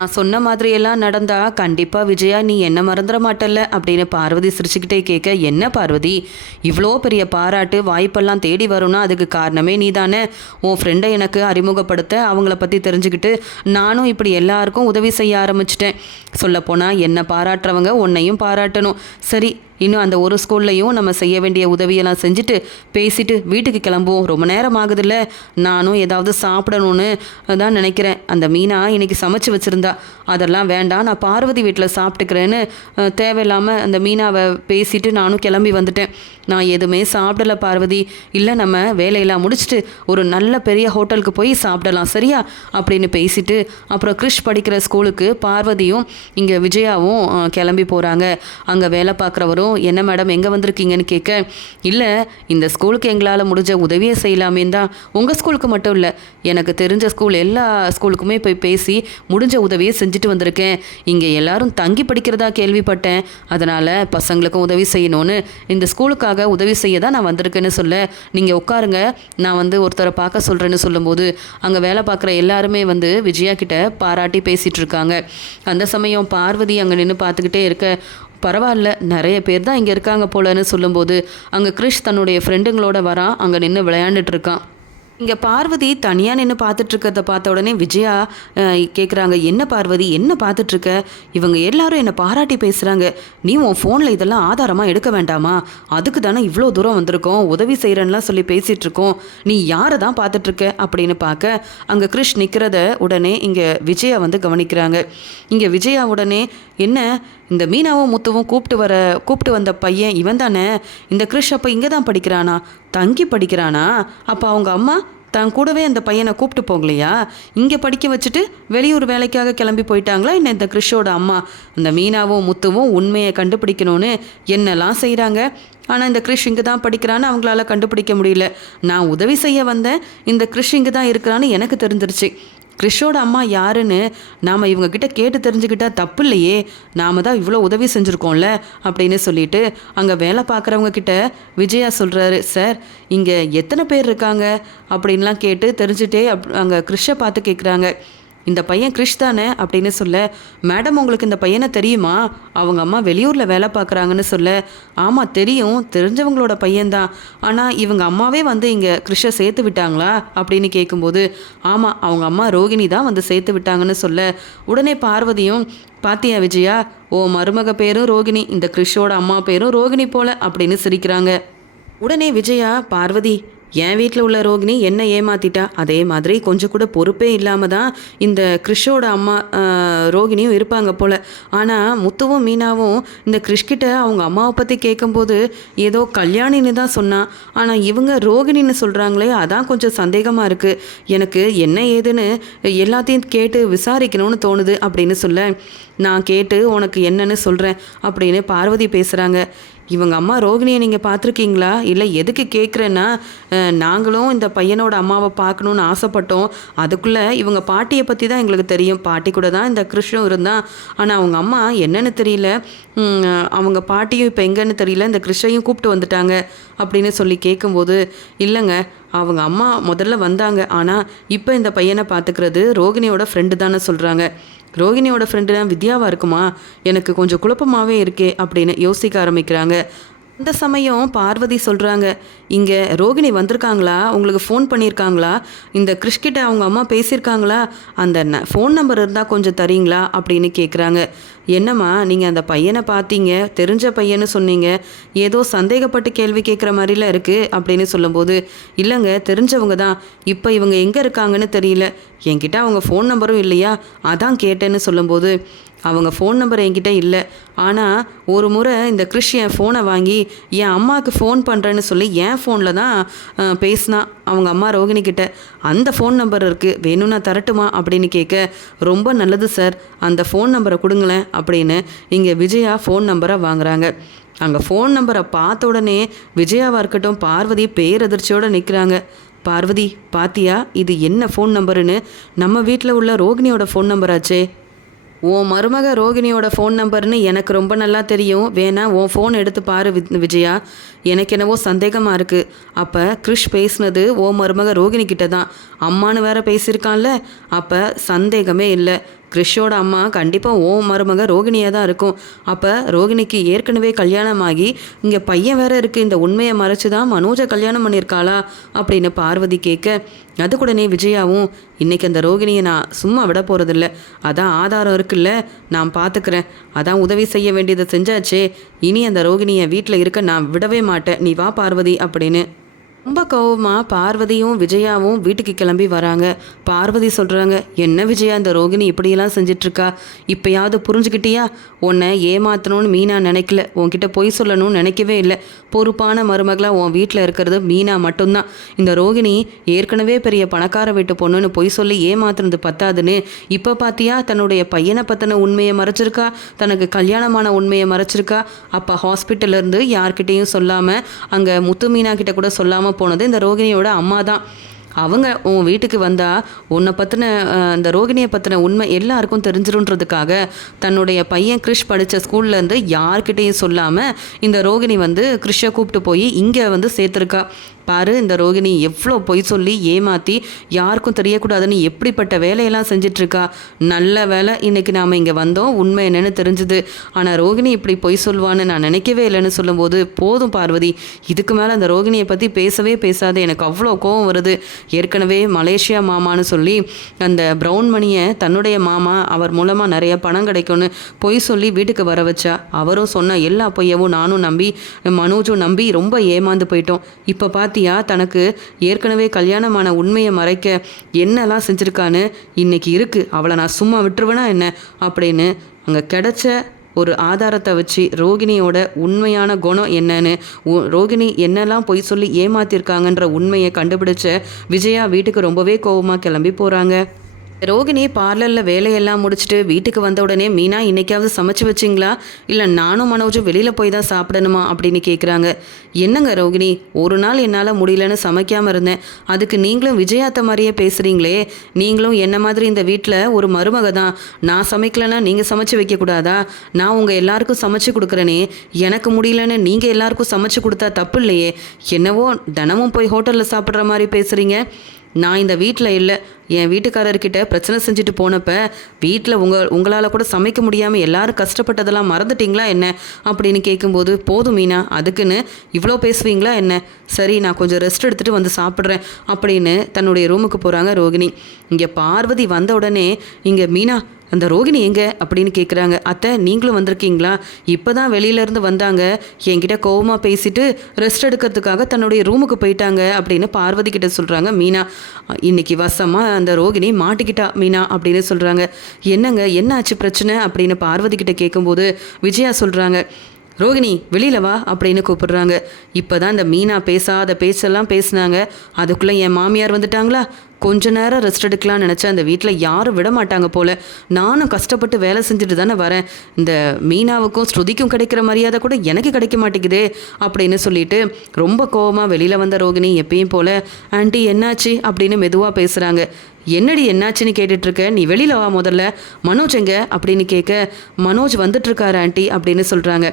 நான் சொன்ன மாதிரியெல்லாம் நடந்தா கண்டிப்பாக விஜயா நீ என்ன மறந்துட மாட்டல்ல அப்படின்னு பார்வதி சிரிச்சுக்கிட்டே கேட்க, என்ன பார்வதி இவ்வளோ பெரிய பாராட்டு வாய்ப்பெல்லாம் தேடி வரும்னா அதுக்கு காரணமே நீ தானே. உன் ஃப்ரெண்டை எனக்கு அறிமுகப்படுத்த, அவங்கள பற்றி தெரிஞ்சுக்கிட்டு நானும் இப்படி எல்லாருக்கும் உதவி செய்ய ஆரம்பிச்சிட்டேன். சொல்லப்போனால் என்னை பாராட்டுறவங்க உன்னையும் பாராட்டணும். சரி, இன்னும் அந்த ஒரு ஸ்கூல்லையும் நம்ம செய்ய வேண்டிய உதவியெல்லாம் செஞ்சுட்டு பேசிட்டு வீட்டுக்கு கிளம்புவோம், ரொம்ப நேரம் ஆகுதுல்ல, நானும் ஏதாவது சாப்பிடணும்னு தான் நினைக்கிறேன். அந்த மீனா இன்னைக்கு சமைச்சு வச்சுருந்தா, அதெல்லாம் வேண்டாம், நான் பார்வதி வீட்டில் சாப்பிட்டுக்கிறேன்னு தேவையில்லாமல் அந்த மீனாவை பேசிட்டு நானும் கிளம்பி வந்துட்டேன். நான் எதுவுமே சாப்பிடலை பார்வதி. இல்லை, நம்ம வேலையெல்லாம் முடிச்சுட்டு ஒரு நல்ல பெரிய ஹோட்டலுக்கு போய் சாப்பிடலாம் சரியா அப்படின்னு பேசிட்டு அப்புறம் கிறிஷ் படிக்கிற ஸ்கூலுக்கு பார்வதியும் இங்கே விஜயாவும் கிளம்பி போகிறாங்க. அங்கே வேலை பார்க்குறவரும், என்ன மேடம் எங்கே வந்திருக்கீங்கன்னு கேட்க, இல்லை இந்த ஸ்கூலுக்கு எங்களால் முடிஞ்ச உதவியை செய்யலாமேன்னு தான். உங்கள் ஸ்கூலுக்கு மட்டும் இல்லை, எனக்கு தெரிஞ்ச ஸ்கூல் எல்லா ஸ்கூலுக்குமே போய் பேசி முடிஞ்ச உதவியை செஞ்சுட்டு வந்திருக்கேன். இங்கே எல்லாரும் தங்கி படிக்கிறதா கேள்விப்பட்டேன், அதனால் பசங்களுக்கும் உதவி செய்யணும்னு இந்த ஸ்கூலுக்காக உதவி செய்ய தான் நான் வந்திருக்கேன்னு சொல்ல, நீங்கள் உட்காருங்க, நான் வந்து ஒருத்தரை பார்க்க சொல்கிறேன்னு சொல்லும்போது அங்கே வேலை பார்க்குற எல்லாருமே வந்து விஜயா கிட்ட பாராட்டி பேசிகிட்டு இருக்காங்க. அந்த சமயம் பார்வதி அங்கே நின்று பார்த்துக்கிட்டே இருக்க, பரவாயில்ல நிறைய பேர் தான் இங்கே இருக்காங்க போலன்னு சொல்லும்போது அங்கே கிறிஷ் தன்னுடைய ஃப்ரெண்டுங்களோட வரான், அங்கே நின்று விளையாண்டுட்டு இருக்கான். இங்கே பார்வதி தனியாக நின்று பார்த்துட்ருக்கிறத பார்த்த உடனே விஜயா கேட்குறாங்க, என்ன பார்வதி என்ன பார்த்துட்ருக்க, இவங்க எல்லாரும் என்னை பாராட்டி பேசுகிறாங்க, நீ உன் ஃபோனில் இதெல்லாம் ஆதாரமாக எடுக்க வேண்டாமா, அதுக்கு தானே இவ்வளோ தூரம் வந்திருக்கோம், உதவி செய்கிறேன்லாம் சொல்லி பேசிகிட்ருக்கோம், நீ யாரை தான் பார்த்துட்ருக்க அப்படின்னு பார்க்க அங்கே கிறிஷ் நிற்கிறத உடனே இங்கே விஜயா வந்து கவனிக்கிறாங்க. இங்கே விஜயா உடனே, என்ன இந்த மீனாவும் முத்துவும் கூப்பிட்டு வந்த பையன் இவன் தானே, இந்த கிறிஷ் அப்போ இங்கே தான் படிக்கிறானா, தங்கி படிக்கிறானா, அப்போ அவங்க அம்மா தான் கூடவே அந்த பையனை கூப்பிட்டு போகலையா, இங்கே படிக்க வச்சுட்டு வெளியூர் வேலைக்காக கிளம்பி போயிட்டாங்களா என்ன இந்த கிறிஷோட அம்மா. அந்த மீனாவும் முத்துவும் உண்மையை கண்டுபிடிக்கணும்னு என்னெல்லாம் செய்கிறாங்க, ஆனால் இந்த கிறிஷ் இங்கே தான் படிக்கிறான்னு அவங்களால கண்டுபிடிக்க முடியல. நான் உதவி செய்ய வந்தேன், இந்த கிறிஷ் இங்கே தான் இருக்கிறான்னு எனக்கு தெரிஞ்சிருச்சு. கிறிஷோட அம்மா யாருன்னு நாம் இவங்கக்கிட்ட கேட்டு தெரிஞ்சுக்கிட்டா தப்பு இல்லையே, நாம் தான் இவ்வளோ உதவி செஞ்சுருக்கோம்ல அப்படின்னு சொல்லிட்டு அங்கே வேலை பார்க்குறவங்க கிட்ட விஜயா சொல்கிறாரு, சார் இங்கே எத்தனை பேர் இருக்காங்க அப்படின்லாம் கேட்டு தெரிஞ்சுட்டே அங்கே கிறிஷை பார்த்து கேட்குறாங்க. இந்த பையன் கிறிஷ் தானே அப்படின்னு சொல்ல, மேடம் உங்களுக்கு இந்த பையனை தெரியுமா, அவங்க அம்மா வெளியூரில் வேலை பார்க்குறாங்கன்னு சொல்ல, ஆமாம் தெரியும், தெரிஞ்சவங்களோட பையன்தான், ஆனால் இவங்க அம்மாவே வந்து இங்கே கிறிஷை சேர்த்து விட்டாங்களா அப்படின்னு கேட்கும்போது, ஆமாம் அவங்க அம்மா ரோகிணி தான் வந்து சேர்த்து விட்டாங்கன்னு சொல்ல, உடனே பார்வதியும், பாத்தியா விஜயா, ஓ மருமக பேரும் ரோகிணி, இந்த கிறிஷோட அம்மா பேரும் ரோகிணி போல அப்படின்னு சிரிக்கிறாங்க. உடனே விஜயா, பார்வதி என் வீட்டில் உள்ள ரோகிணி என்ன ஏமாத்திட்டா, அதே மாதிரி கொஞ்சம் கூட பொறுப்பே இல்லாமல் தான் இந்த கிறிஷோட அம்மா ரோகிணியும் இருப்பாங்க போல். ஆனால் முத்துவும் மீனாவும் இந்த கிறிஷ்கிட்ட அவங்க அம்மாவை பற்றி கேட்கும்போது ஏதோ கல்யாணின்னு தான் சொன்னான், ஆனால் இவங்க ரோகிணின்னு சொல்கிறாங்களே, அதான் கொஞ்சம் சந்தேகமாக இருக்குது, எனக்கு என்ன ஏதுன்னு எல்லாத்தையும் கேட்டு விசாரிக்கணும்னு தோணுது அப்படின்னு சொல்ல, நான் கேட்டு உனக்கு என்னன்னு சொல்கிறேன் அப்படின்னு பார்வதி பேசுகிறாங்க. இவங்க அம்மா ரோகிணியை நீங்கள் பார்த்துருக்கீங்களா, இல்லை எதுக்கு கேட்குறேன்னா, நாங்களும் இந்த பையனோட அம்மாவை பார்க்கணுன்னு ஆசைப்பட்டோம், அதுக்குள்ளே இவங்க பாட்டியை பற்றி தான் எங்களுக்கு தெரியும், பாட்டி கூட தான் இந்த கிருஷ்ணன் இருந்தான், ஆனால் அவங்க அம்மா என்னன்னு தெரியல, அவங்க பாட்டியும் இப்போ எங்கன்னு தெரியல, இந்த கிருஷ்ணையும் கூப்பிட்டு வந்துட்டாங்க அப்படின்னு சொல்லி கேட்கும்போது, இல்லைங்க அவங்க அம்மா முதல்ல வந்தாங்க, ஆனால் இப்போ இந்த பையனை பார்த்துக்கிறது ரோகிணியோட ஃப்ரெண்டு தானே சொல்கிறாங்க. ரோகிணியோட ஃப்ரெண்டு தான் வித்யாவாக இருக்குமா, எனக்கு கொஞ்சம் குழப்பமாகவே இருக்கே அப்படின்னு யோசிக்க ஆரம்பிக்கிறாங்க. இந்த சமயம் பார்வதி சொல்கிறாங்க, இங்கே ரோகிணி வந்திருக்காங்களா, உங்களுக்கு ஃபோன் பண்ணியிருக்காங்களா, இந்த கிறிஷ்கிட்ட அவங்க அம்மா பேசியிருக்காங்களா, அந்த ஃபோன் நம்பர் இருந்தால் கொஞ்சம் தரீங்களா அப்படின்னு கேட்குறாங்க. என்னம்மா நீங்கள் அந்த பையனை பார்த்தீங்க, தெரிஞ்ச பையன்னு சொன்னீங்க, ஏதோ சந்தேகப்பட்டு கேள்வி கேட்குற மாதிரிலாம் இருக்குது அப்படின்னு சொல்லும்போது, இல்லைங்க தெரிஞ்சவங்க தான், இப்போ இவங்க எங்கே இருக்காங்கன்னு தெரியல, என்கிட்ட அவங்க ஃபோன் நம்பரும் இல்லையா, அதான் கேட்டேன்னு சொல்லும்போது, அவங்க ஃபோன் நம்பர் என்கிட்ட இல்லை, ஆனால் ஒரு முறை இந்த கிறிஷ் என் ஃபோனை வாங்கி என் அம்மாவுக்கு ஃபோன் பண்ணுறேன்னு சொல்லி என் ஃபோனில் தான் பேசினா அவங்க அம்மா ரோகிணி கிட்ட, அந்த ஃபோன் நம்பர் இருக்குது, வேணும்னா தரட்டுமா அப்படின்னு கேட்க, ரொம்ப நல்லது சார், அந்த ஃபோன் நம்பரை கொடுங்களேன் அப்படின்னு இங்கே விஜயா ஃபோன் நம்பரை வாங்குறாங்க. அங்கே ஃபோன் நம்பரை பார்த்த உடனே விஜயாவாக இருக்கட்டும் பார்வதி பேரதிர்ச்சியோடு நிற்கிறாங்க. பார்வதி பாத்தியா, இது என்ன ஃபோன் நம்பருன்னு, நம்ம வீட்டில் உள்ள ரோகிணியோட ஃபோன் நம்பராச்சே. உன் மருமக ரோகிணியோட ஃபோன் நம்பர்னு எனக்கு ரொம்ப நல்லா தெரியும், வேணா உன் ஃபோன் எடுத்து பாரு விஜயா, எனக்கு என்னவோ சந்தேகமாக இருக்குது. அப்போ கிறிஷ் பேசினது உன் மருமக ரோகிணி கிட்ட தான், அம்மானு வேற பேசியிருக்கான்ல, அப்போ சந்தேகமே இல்லை, கிறிஷோட அம்மா கண்டிப்பாக ஓ மருமக ரோகிணியாக தான் இருக்கும். அப்போ ரோகிணிக்கு ஏற்கனவே கல்யாணமாகி இங்கே பையன் வேற இருக்குது, இந்த உண்மையை மறைச்சி தான் மனோஜை கல்யாணம் பண்ணியிருக்காளா அப்படின்னு பார்வதி கேட்க, அதுக்குடனே விஜயாவும், இன்றைக்கி அந்த ரோகிணியை நான் சும்மா விட போகிறதில்ல, அதான் ஆதாரம் இருக்குல்ல, நான் பார்த்துக்கிறேன், அதான் உதவி செய்ய வேண்டியதை செஞ்சாச்சே, இனி அந்த ரோகிணியை வீட்டில் இருக்க நான் விடவே மாட்டேன், நீ வா பார்வதி அப்படின்னு ரொம்ப கோவமாக பார்வதியும் விஜயாவும் வீட்டுக்கு கிளம்பி வராங்க. பார்வதி சொல்கிறாங்க, என்ன விஜயா இந்த ரோகிணி இப்படியெல்லாம் செஞ்சிட்ருக்கா, இப்போயாவது புரிஞ்சுக்கிட்டியா, உன்னை ஏமாற்றணும்னு மீனா நினைக்கல, உன்கிட்ட பொய் சொல்லணும்னு நினைக்கவே இல்லை, பொறுப்பான மருமகளாக உன் வீட்டில் இருக்கிறது மீனா மட்டும்தான். இந்த ரோகிணி ஏற்கனவே பெரிய பணக்கார வீட்டு பொண்ணுன்னு பொய் சொல்லி ஏமாத்துனது பத்தாதுன்னு இப்போ பார்த்தியா தன்னுடைய பையனை பற்றின உண்மையை மறைச்சிருக்கா, தனக்கு கல்யாணமான உண்மையை மறைச்சிருக்கா. அப்போ ஹாஸ்பிட்டல்லேருந்து யார்கிட்டையும் சொல்லாமல், அங்கே முத்து மீனா கிட்ட கூட சொல்லாமல் போனது இந்த ரோகிணியோட அம்மா தான். அவங்க உன் வீட்டுக்கு வந்தால் உன்னை பற்றின இந்த ரோகிணியை பற்றின உண்மை எல்லாருக்கும் தெரிஞ்சிருன்றதுக்காக தன்னுடைய பையன் கிறிஷ் படித்த ஸ்கூல்லேருந்து யார்கிட்டையும் சொல்லாமல் இந்த ரோகிணி வந்து கிறிஷை கூப்பிட்டு போய் இங்கே வந்து சேர்த்துருக்கா. பாரு இந்த ரோகிணி எவ்வளோ பொய் சொல்லி ஏமாற்றி யாருக்கும் தெரியக்கூடாதுன்னு எப்படிப்பட்ட வேலையெல்லாம் செஞ்சிட்ருக்கா. நல்ல வேலை இன்றைக்கி நாம் இங்கே வந்தோம், உண்மை என்னென்னு தெரிஞ்சுது. ஆனால் ரோகிணி இப்படி பொய் சொல்வான்னு நான் நினைக்கவே இல்லைன்னு சொல்லும்போது, போதும் பார்வதி, இதுக்கு மேலே அந்த ரோகிணியை பற்றி பேசவே பேசாது, எனக்கு அவ்வளோ கோவம் வருது. ஏற்கனவே மலேசியா மாமான்னு சொல்லி அந்த ப்ரௌன் மணியை தன்னுடைய மாமா அவர் மூலமாக நிறைய பணம் கிடைக்கும்னு பொய் சொல்லி வீட்டுக்கு வர வச்சா. அவரும் சொன்ன எல்லா பொய்யவும் நானும் நம்பி மனோஜும் நம்பி ரொம்ப ஏமாந்து போயிட்டோம். இப்போ பார்த்தியா தனக்கு ஏற்கனவே கல்யாணமான உண்மையை மறைக்க என்னெல்லாம் செஞ்சுருக்கான்னு இன்னைக்கு இருக்குது, அவளை நான் சும்மா விட்டுருவேனா என்ன அப்படின்னு அங்கே கிடைச்ச ஒரு ஆதாரத்தை வச்சு ரோகிணியோட உண்மையான குணம் என்னன்னு, ரோகிணி என்னெல்லாம் பொய் சொல்லி ஏமாத்திருக்காங்கன்ற உண்மையை கண்டுபிடிச்ச விஜயா வீட்டுக்கு ரொம்பவே கோவமாக கிளம்பி போகிறாங்க. ரோகிணி பார்லரில் வேலையெல்லாம் முடிச்சுட்டு வீட்டுக்கு வந்த உடனே, மீனா இன்றைக்காவது சமைச்சு வச்சிங்களா, இல்லை நானும் மனோஜும் வெளியில் போய் தான் சாப்பிடணுமா அப்படின்னு கேட்குறாங்க. என்னங்க ரோகிணி, ஒரு நாள் என்னால் முடியலன்னு சமைக்காமல் இருந்தேன், அதுக்கு நீங்களும் விஜயாத்த மாதிரியே பேசுகிறீங்களே, நீங்களும் என்ன மாதிரி இந்த வீட்டில் ஒரு மருமக தான், நான் சமைக்கலைன்னா நீங்கள் சமைச்சு வைக்கக்கூடாதா, நான் உங்கள் எல்லாருக்கும் சமைச்சு கொடுக்குறேனே, எனக்கு முடியலன்னு நீங்கள் எல்லாருக்கும் சமைச்சு கொடுத்தா தப்பு இல்லையே, என்னவோ தினமும் போய் ஹோட்டலில் சாப்பிட்ற மாதிரி பேசுகிறீங்க. நான் இந்த வீட்டில் இல்லை, என் வீட்டுக்காரர்கிட்ட பிரச்சனை செஞ்சுட்டு போனப்போ வீட்டில் உங்களால் கூட சமைக்க முடியாமல் எல்லாரும் கஷ்டப்பட்டதெல்லாம் மறந்துட்டிங்களா என்ன அப்படின்னு கேட்கும்போது, போதும் மீனா, அதுக்குன்னு இவ்வளோ பேசுவீங்களா என்ன, சரி நான் கொஞ்சம் ரெஸ்ட் எடுத்துகிட்டு வந்து சாப்பிட்றேன் அப்படின்னு தன்னுடைய ரூமுக்கு போகிறாங்க ரோகிணி. இங்கே பார்வதி வந்த உடனே, இங்கே மீனா அந்த ரோகிணி எங்கே அப்படின்னு கேட்குறாங்க. அத்தை நீங்களும் வந்திருக்கீங்களா, இப்போ தான் வெளியிலேருந்து வந்தாங்க, என்கிட்ட கோவமாக பேசிட்டு ரெஸ்ட் எடுக்கிறதுக்காக தன்னுடைய ரூமுக்கு போயிட்டாங்க அப்படின்னு பார்வதி கிட்ட சொல்கிறாங்க மீனா. இன்னைக்கு வசமாக அந்த ரோகிணி மாட்டிக்கிட்டா மீனா அப்படின்னு சொல்கிறாங்க. என்னங்க என்ன ஆச்சு பிரச்சனை அப்படின்னு பார்வதி கிட்ட கேட்கும்போது விஜயா சொல்கிறாங்க, ரோகிணி வெளியில் வா அப்படின்னு கூப்பிடுறாங்க. இப்போ தான் இந்த மீனா பேசாத பேச்செல்லாம் பேசினாங்க, அதுக்குள்ளே என் மாமியார் வந்துட்டாங்களா, கொஞ்ச நேரம் ரெஸ்ட் எடுக்கலாம்னு நினச்சேன், அந்த வீட்டில் யாரும் விட மாட்டாங்க போல், நானும் கஷ்டப்பட்டு வேலை செஞ்சுட்டு தானே வரேன், இந்த மீனாவுக்கும் ஸ்ருதிக்கும் கிடைக்கிற மரியாதை கூட எனக்கு கிடைக்க மாட்டேங்குதே அப்படின்னு சொல்லிட்டு ரொம்ப கோவமாக வெளியில் வந்த ரோகிணி எப்பயும் போல், ஆண்டி என்னாச்சு அப்படின்னு மெதுவாக பேசுகிறாங்க. என்னடி என்னாச்சுன்னு கேட்டுட்ருக்க, நீ வெளியில் வா முதல்ல, மனோஜ் எங்க அப்படின்னு கேட்க, மனோஜ் வந்துட்டுருக்காரு ஆண்டி அப்படின்னு சொல்கிறாங்க.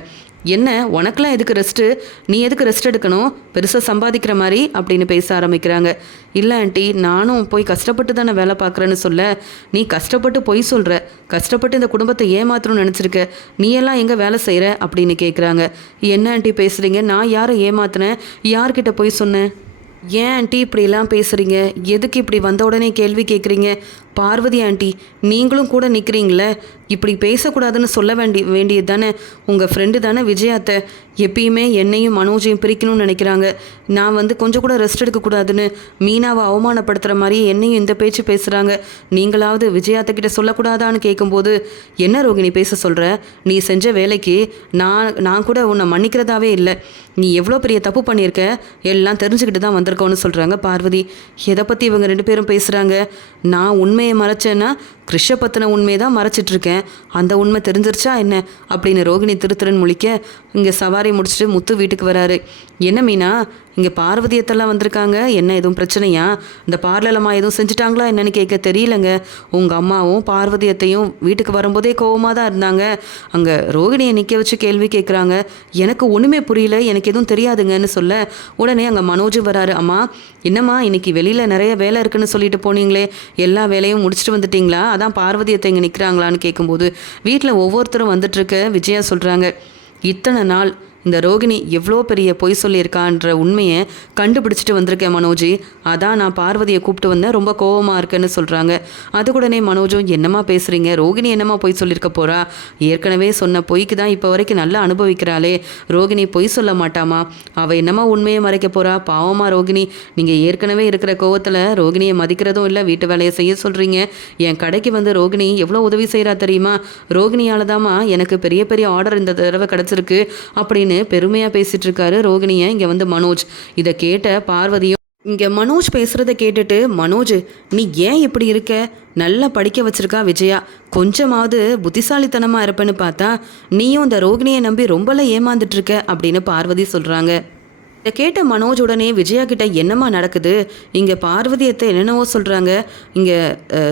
என்ன உனக்கெலாம் எதுக்கு ரெஸ்ட்டு, நீ எதுக்கு ரெஸ்ட் எடுக்கணும், பெருசாக சம்பாதிக்கிற மாதிரி அப்படின்னு பேச ஆரம்பிக்கிறாங்க. இல்லை ஆண்டி, நானும் போய் கஷ்டப்பட்டு தானே வேலை பார்க்குறேன்னு சொல்ல, நீ கஷ்டப்பட்டு பொய் சொல்கிற, கஷ்டப்பட்டு இந்த குடும்பத்தை ஏமாத்தணும்னு நினச்சிருக்க, நீ எல்லாம் எங்கே வேலை செய்கிற அப்படின்னு கேட்குறாங்க. என்ன ஆண்டி பேசுகிறீங்க, நான் யாரை ஏமாத்தினேன், யார்கிட்ட போய் சொன்னேன், ஏன் ஆண்டி இப்படிலாம் பேசுகிறீங்க, எதுக்கு இப்படி வந்த உடனே கேள்வி கேட்குறீங்க, பார்வதி ஆண்டி நீங்களும் கூட நிற்கிறீங்களே, இப்படி பேசக்கூடாதுன்னு சொல்ல வேண்டியது தானே, உங்கள் ஃப்ரெண்டு தானே விஜயாத்தை எப்பயுமே என்னையும் மனோஜையும் பிரிக்கணும்னு நினைக்கிறாங்க, நான் வந்து கொஞ்சம் கூட ரெஸ்ட் எடுக்கக்கூடாதுன்னு மீனாவை அவமானப்படுத்துகிற மாதிரி என்னையும் இந்த பேச்சு பேசுகிறாங்க, நீங்களாவது விஜயாத்தக்கிட்ட சொல்லக்கூடாதான்னு கேட்கும்போது, என்ன ரோகிணி பேச சொல்கிற, நீ செஞ்ச வேலைக்கு நான் கூட உன்னை மன்னிக்கிறதாவே இல்லை, நீ எவ்வளோ பெரிய தப்பு பண்ணியிருக்க, எல்லாம் தெரிஞ்சுக்கிட்டு தான் வந்திருக்கோன்னு சொல்கிறாங்க பார்வதி. எதை பற்றி இவங்க 2 பேரும் பேசுகிறாங்க, நான் உண்மையை மறைச்சேன்னா கிருஷ்ண பற்றின உண்மையை தான் மறைச்சிட்ருக்கேன், அந்த உண்மை தெரிஞ்சிருச்சா என்ன அப்படின்னு ரோகிணி திருத்திரன் முழிக்க, இங்கே சவாரி முடிச்சுட்டு முத்து வீட்டுக்கு வராரு. என்ன மீனா, இங்கே பார்வதியத்தெல்லாம் வந்திருக்காங்க, என்ன எதுவும் பிரச்சனையா, இந்த பார்லலம்மா எதுவும் செஞ்சுட்டாங்களா என்னன்னு கேட்க, தெரியலங்க, உங்கள் அம்மாவும் பார்வதியத்தையும் வீட்டுக்கு வரும்போதே கோவமாக தான் இருந்தாங்க, அங்கே ரோகிணியை நிற்க வச்சு கேள்வி கேட்குறாங்க, எனக்கு ஒன்றுமே புரியல, எனக்கு எதுவும் தெரியாதுங்கன்னு சொல்ல, உடனே அங்கே மனோஜும் வராரு. அம்மா என்னம்மா இன்னைக்கு வெளியில் நிறைய வேலை இருக்குன்னு சொல்லிட்டு போனீங்களே, எல்லா வேலையும் முடிச்சுட்டு வந்துட்டீங்களா, அதான் பார்வதியத்தை இங்கே நிற்கிறாங்களான்னு கேட்கும்போது வீட்டில் ஒவ்வொருத்தரும் வந்துட்டுருக்க விஜயா சொல்கிறாங்க, இத்தனை நாள் இந்த ரோகிணி எவ்வளோ பெரிய பொய் சொல்லியிருக்கான்ற உண்மையை கண்டுபிடிச்சிட்டு வந்திருக்கேன் மனோஜி, அதான் நான் பார்வதியை கூப்பிட்டு வந்தேன், ரொம்ப கோவமாக இருக்குன்னு சொல்கிறாங்க. அதுக்கூடனே மனோஜும், என்னம்மா பேசுகிறீங்க, ரோகிணி என்னம்மா பொய் சொல்லியிருக்க போகிறா, ஏற்கனவே சொன்ன பொய்க்கு தான் இப்போ வரைக்கும் நல்லா அனுபவிக்கிறாளே, ரோகிணி பொய் சொல்ல மாட்டாமா, அவள் என்னம்மா உண்மையை மறைக்க போகிறா, பாவமாக ரோகிணி, நீங்கள் ஏற்கனவே இருக்கிற கோவத்தில் ரோகிணியை மதிக்கிறதும் இல்லை, வீட்டு வேலையை செய்ய சொல்கிறீங்க, என் கடைக்கு வந்து ரோகிணி எவ்வளோ உதவி செய்கிறா தெரியுமா, ரோகிணியால் தாம்மா எனக்கு பெரிய பெரிய ஆர்டர் இந்த தடவை கிடச்சிருக்கு அப்படின்னு பெருமையாக பேசிட்டு இருக்காரு ரோகிணியை. இங்கே வந்து மனோஜ் இதை கேட்ட பார்வதியும், இங்கே மனோஜ் பேசுகிறத கேட்டுட்டு, மனோஜ் நீ ஏன் இப்படி இருக்க, நல்லா படிக்க வச்சிருக்கா விஜயா, கொஞ்சமாவது புத்திசாலித்தனமாக இருப்பேன்னு பார்த்தா நீயும் இந்த ரோகிணியை நம்பி ரொம்பலாம் ஏமாந்துட்டு இருக்க அப்படின்னு பார்வதி சொல்கிறாங்க. இதை கேட்ட மனோஜ் உடனே விஜயா கிட்ட, என்னம்மா நடக்குது, இங்கே பார்வதியத்தை என்னென்னவோ சொல்கிறாங்க, இங்கே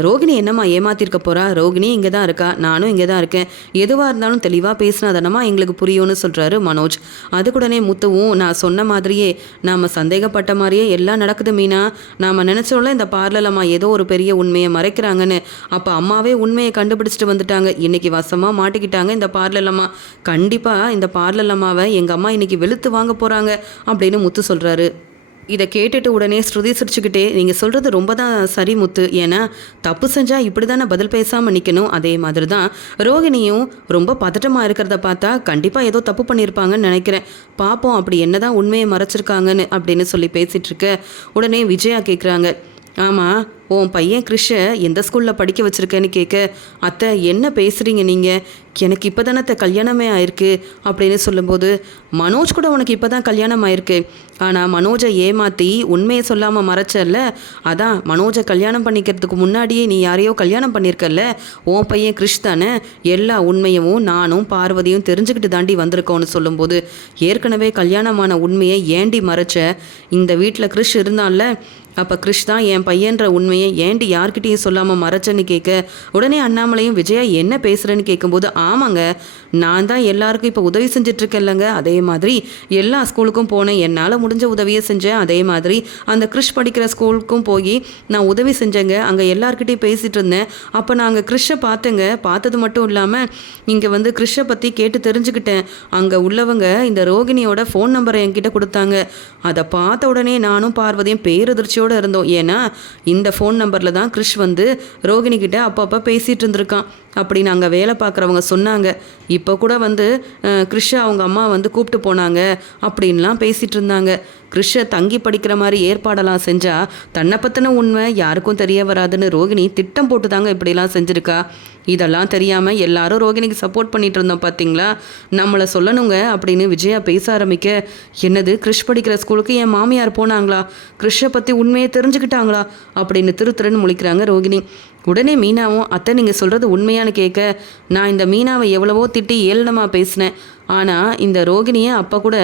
ரோகிணி என்னம்மா ஏமாத்திருக்க போகிறா, ரோகிணி இங்கே தான் இருக்கா, நானும் இங்கே தான் இருக்கேன், எதுவாக இருந்தாலும் தெளிவாக பேசினா தானம்மா எங்களுக்கு புரியும்னு சொல்கிறாரு மனோஜ். அதுக்குடனே முத்துவும், நான் சொன்ன மாதிரியே நாம் சந்தேகப்பட்ட மாதிரியே எல்லாம் நடக்குது மீனா, நாம் நினச்சோம்ல இந்த பார்லலம்மா ஏதோ ஒரு பெரிய உண்மையை மறைக்கிறாங்கன்னு, அப்போ அம்மாவே உண்மையை கண்டுபிடிச்சிட்டு வந்துட்டாங்க, இன்றைக்கி வசமாக மாட்டிக்கிட்டாங்க இந்த பார்லலம்மா, கண்டிப்பாக இந்த பார்லலம்மாவை எங்கள் அம்மா இன்றைக்கி வெளுத்து வாங்க போகிறாங்க அப்படின்னு முத்து சொல்கிறாரு. இதை கேட்டுட்டு உடனே ஸ்ருதி சிரிச்சுக்கிட்டே, நீங்கள் சொல்கிறது ரொம்ப தான் சரி முத்து, ஏன்னா தப்பு செஞ்சால் இப்படி தானே பதில் பேசாமல் நிற்கணும், அதே மாதிரி தான் ரோகிணியும் ரொம்ப பதட்டமாக இருக்கிறத பார்த்தா கண்டிப்பாக ஏதோ தப்பு பண்ணியிருப்பாங்கன்னு நினைக்கிறேன், பார்ப்போம் அப்படி என்ன தான் உண்மையை மறைச்சிருக்காங்கன்னு அப்படின்னு சொல்லி பேசிகிட்டு இருக்க, உடனே விஜயா கேட்குறாங்க, ஆமாம் உன் பையன் கிருஷ்ண எந்த ஸ்கூலில் படிக்க வச்சுருக்கேன்னு கேட்க, அத்தை என்ன பேசுகிறீங்க நீங்கள், எனக்கு இப்போ தானே கல்யாணமே ஆயிருக்கு அப்படின்னு சொல்லும்போது, மனோஜ் கூட உனக்கு இப்போ தான் கல்யாணம் ஆயிருக்கு, ஆனால் மனோஜை ஏமாற்றி உண்மையை சொல்லாமல் மறைச்சல்ல, அதான் மனோஜை கல்யாணம் பண்ணிக்கிறதுக்கு முன்னாடியே நீ யாரையோ கல்யாணம் பண்ணியிருக்கல்ல, உன் பையன் கிருஷ் தானே, எல்லா உண்மையும் நானும் பார்வதியும் தெரிஞ்சுக்கிட்டு தாண்டி வந்திருக்கோன்னு சொல்லும்போது, ஏற்கனவே கல்யாணமான உண்மையை ஏண்டி மறைச்ச, இந்த வீட்டில் கிருஷ் இருந்தான்ல, அப்போ கிருஷ் தான் என் பையன்ற உண்மையை ஏண்டி யார்கிட்டையும் சொல்லாமல் மறைச்சேன்னு கேட்க, உடனே அண்ணாமலையும் விஜயா என்ன பேசுகிறேன்னு கேட்கும்போது, ஆமாங்க நான் தான் எல்லாருக்கும் இப்போ உதவி செஞ்சிட்ருக்கேன்லங்க, அதே மாதிரி எல்லா ஸ்கூலுக்கும் போனேன், என்னால் முடிஞ்ச உதவியை செஞ்சேன், அதே மாதிரி அந்த கிருஷ் படிக்கிற ஸ்கூலுக்கும் போய் நான் உதவி செஞ்சேங்க, அங்கே எல்லார்கிட்டையும் பேசிகிட்டு இருந்தேன், அப்போ நான் அங்கே கிருஷை பார்த்தேங்க, பார்த்தது மட்டும் இல்லாமல் இங்கே வந்து கிருஷை பற்றி கேட்டு தெரிஞ்சுக்கிட்டேன், அங்கே உள்ளவங்க இந்த ரோகிணியோட ஃபோன் நம்பரை என்கிட்ட கொடுத்தாங்க, அதை பார்த்த உடனே நானும் பார்வதியும் பேரதிர்ச்சியோடு இருந்தோம், ஏன்னா இந்த ஃபோன் நம்பரில் தான் கிருஷ் வந்து ரோகிணி கிட்ட அப்பப்போ பேசிகிட்டு இருந்திருக்கான் அப்படின்னு அங்கே வேலை பார்க்குறவங்க சொன்னாங்க, இப்போ கூட வந்து கிருஷ்ண அவங்க அம்மா வந்து கூப்பிட்டு போனாங்க அப்படின்லாம் பேசிகிட்டு இருந்தாங்க, கிருஷ்ண தங்கி படிக்கிற மாதிரி ஏற்பாடெல்லாம் செஞ்சால் தன்னை பற்றின உண்மை யாருக்கும் தெரிய வராதுன்னு ரோகிணி திட்டம் போட்டு தாங்க இப்படிலாம் செஞ்சுருக்கா, இதெல்லாம் தெரியாமல் எல்லாரும் ரோகிணிக்கு சப்போர்ட் பண்ணிகிட்டு இருந்தோம் பார்த்தீங்களா, நம்மளை சொல்லணுங்க அப்படின்னு விஜயா பேச ஆரம்பிக்க, என்னது கிருஷ் படிக்கிற ஸ்கூலுக்கு என் மாமியார் போனாங்களா, கிருஷ்ணை பற்றி உண்மையை தெரிஞ்சுக்கிட்டாங்களா அப்படின்னு திருன்னு முழிக்கிறாங்க ரோகிணி. உடனே மீனாவும், அத்தை நீங்கள் சொல்கிறது உண்மையானு கேட்க, நான் இந்த மீனாவை எவ்வளவோ திட்டி ஏளனமாக பேசினேன், ஆனால் இந்த ரோகிணியை அப்போ கூட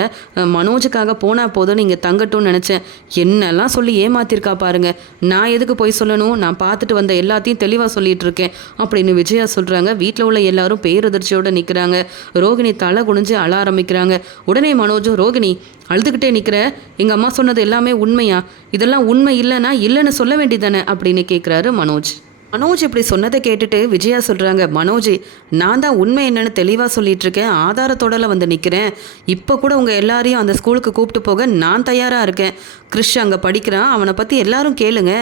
மனோஜுக்காக போனால் போதும் நீங்கள் தங்கட்டும்னு நினச்சேன். என்னெல்லாம் சொல்லி ஏமாத்திருக்கா பாருங்க. நான் எதுக்கு போய் சொல்லணும்? நான் பார்த்துட்டு வந்த எல்லாத்தையும் தெளிவாக சொல்லிட்டு இருக்கேன் அப்படின்னு விஜயா சொல்கிறாங்க. வீட்டில் உள்ள எல்லாரும் பேரதிர்ச்சியோடு நிற்கிறாங்க. ரோகிணி தலை குனிஞ்சு அழ ஆரம்பிக்கிறாங்க. உடனே மனோஜும், ரோகிணி அழுதுகிட்டே நிற்கிற, எங்கள் அம்மா சொன்னது எல்லாமே உண்மையா? இதெல்லாம் உண்மை இல்லைன்னா இல்லைன்னு சொல்ல வேண்டியதானே அப்படின்னு கேட்குறாரு மனோஜ். மனோஜ் இப்படி சொன்னதை கேட்டுட்டு விஜயா சொல்கிறாங்க, மனோஜ் நான் தான் உண்மை என்னன்னு தெளிவாக சொல்லிட்டு இருக்கேன், ஆதாரத்தோடல வந்து நிற்கிறேன். இப்போ கூட உங்கள் எல்லாரையும் அந்த ஸ்கூலுக்கு கூப்பிட்டு போக நான் தயாராக இருக்கேன். கிறிஷ் அங்கே படிக்கிறான், அவனை பற்றி எல்லாரும் கேளுங்க,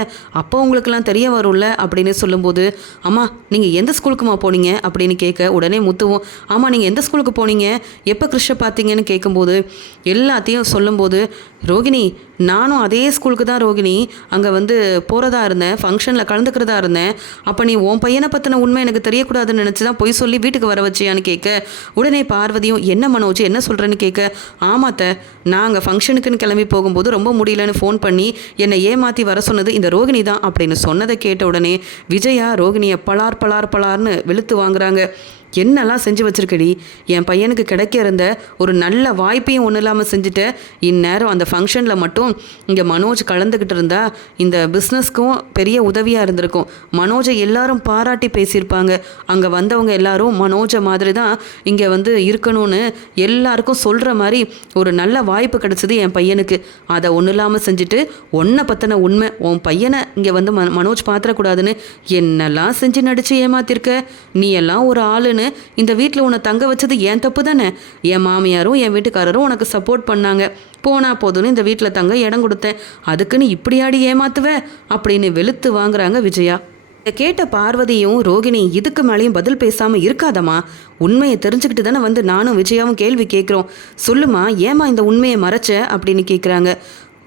அப்போ உங்களுக்கெல்லாம் தெரிய வரும்ல அப்படின்னு சொல்லும்போது, அம்மா நீங்கள் எந்த ஸ்கூலுக்குமா போனீங்க அப்படின்னு கேட்க உடனே முத்துவோம், ஆமாம் நீங்கள் எந்த ஸ்கூலுக்கு போனீங்க, எப்போ கிறிஷை பார்த்தீங்கன்னு கேட்கும்போது எல்லாத்தையும் சொல்லும்போது, ரோகிணி நானும் அதே ஸ்கூலுக்கு தான் ரோகிணி அங்கே வந்து போகிறதா இருந்தேன், ஃபங்க்ஷனில் கலந்துக்கிறதா இருந்தேன். அப்போ நீ உன் பையனை பற்றின உண்மை எனக்கு தெரியக்கூடாதுன்னு நினச்சி தான் பொய் சொல்லி வீட்டுக்கு வர வச்சியான்னு கேட்க உடனே பார்வதியும், என்ன மனோஜ் என்ன சொல்கிறேன்னு கேட்க, ஆமாத்த நான் அங்கே ஃபங்க்ஷனுக்குன்னு கிளம்பி போகும்போது ரொம்ப முடியலன்னு ஃபோன் பண்ணி என்னை ஏமாற்றி வர சொன்னது இந்த ரோகிணி தான் அப்படின்னு சொன்னதை கேட்ட உடனே விஜயா ரோகிணியை பலார் பலார் பலார்னு வெளுத்து வாங்குறாங்க. என்னெல்லாம் செஞ்சு வச்சிருக்கடி, என் பையனுக்கு கிடைக்க இருந்த ஒரு நல்ல வாய்ப்பையும் ஒன்றும் இல்லாமல் செஞ்சுட்டு இந்நேரம் அந்த ஃபங்க்ஷனில் மட்டும் இங்கே மனோஜ் கலந்துக்கிட்டு இருந்தா இந்த பிஸ்னஸ்க்கும் பெரிய உதவியாக இருந்திருக்கும். மனோஜை எல்லாரும் பாராட்டி பேசியிருப்பாங்க. அங்கே வந்தவங்க எல்லாரும் மனோஜை மாதிரி தான் இங்கே வந்து இருக்கணும்னு எல்லாருக்கும் சொல்கிற மாதிரி ஒரு நல்ல வாய்ப்பு கிடச்சிது என் பையனுக்கு. அதை ஒன்றும் இல்லாமல் செஞ்சுட்டு ஒன்றை பற்றின உண்மை உன் பையனை இங்கே வந்து மனோஜ் பார்த்துடக்கூடாதுன்னு என்னெல்லாம் செஞ்சு நடித்து ஏமாத்திருக்க. நீ எல்லாம் ஒரு ஆளுன்னு இந்த வீட்டில் உன்னை தங்க வச்சது ஏன் தப்பு தானே. என் மாமியாரும் என் வீட்டுக்காரரும் உனக்கு சப்போர்ட் பண்ணாங்க, போனா போதுன்னு இந்த வீட்டில் தங்க இடம் கொடுத்தேன், அதுக்குன்னு இப்படியாடி ஏமாத்துவ அப்படின்னு வெளுத்து வாங்குறாங்க விஜயா. இதை கேட்ட பார்வதியும் ரோகிணி இதுக்கு மேலேயும் பதில் பேசாமல் இருக்காதம்மா, உண்மையை தெரிஞ்சுக்கிட்டு தானே வந்து நானும் விஜயாவும் கேள்வி கேட்குறோம், சொல்லுமா ஏமா இந்த உண்மையை மறைச்ச அப்படின்னு கேட்குறாங்க.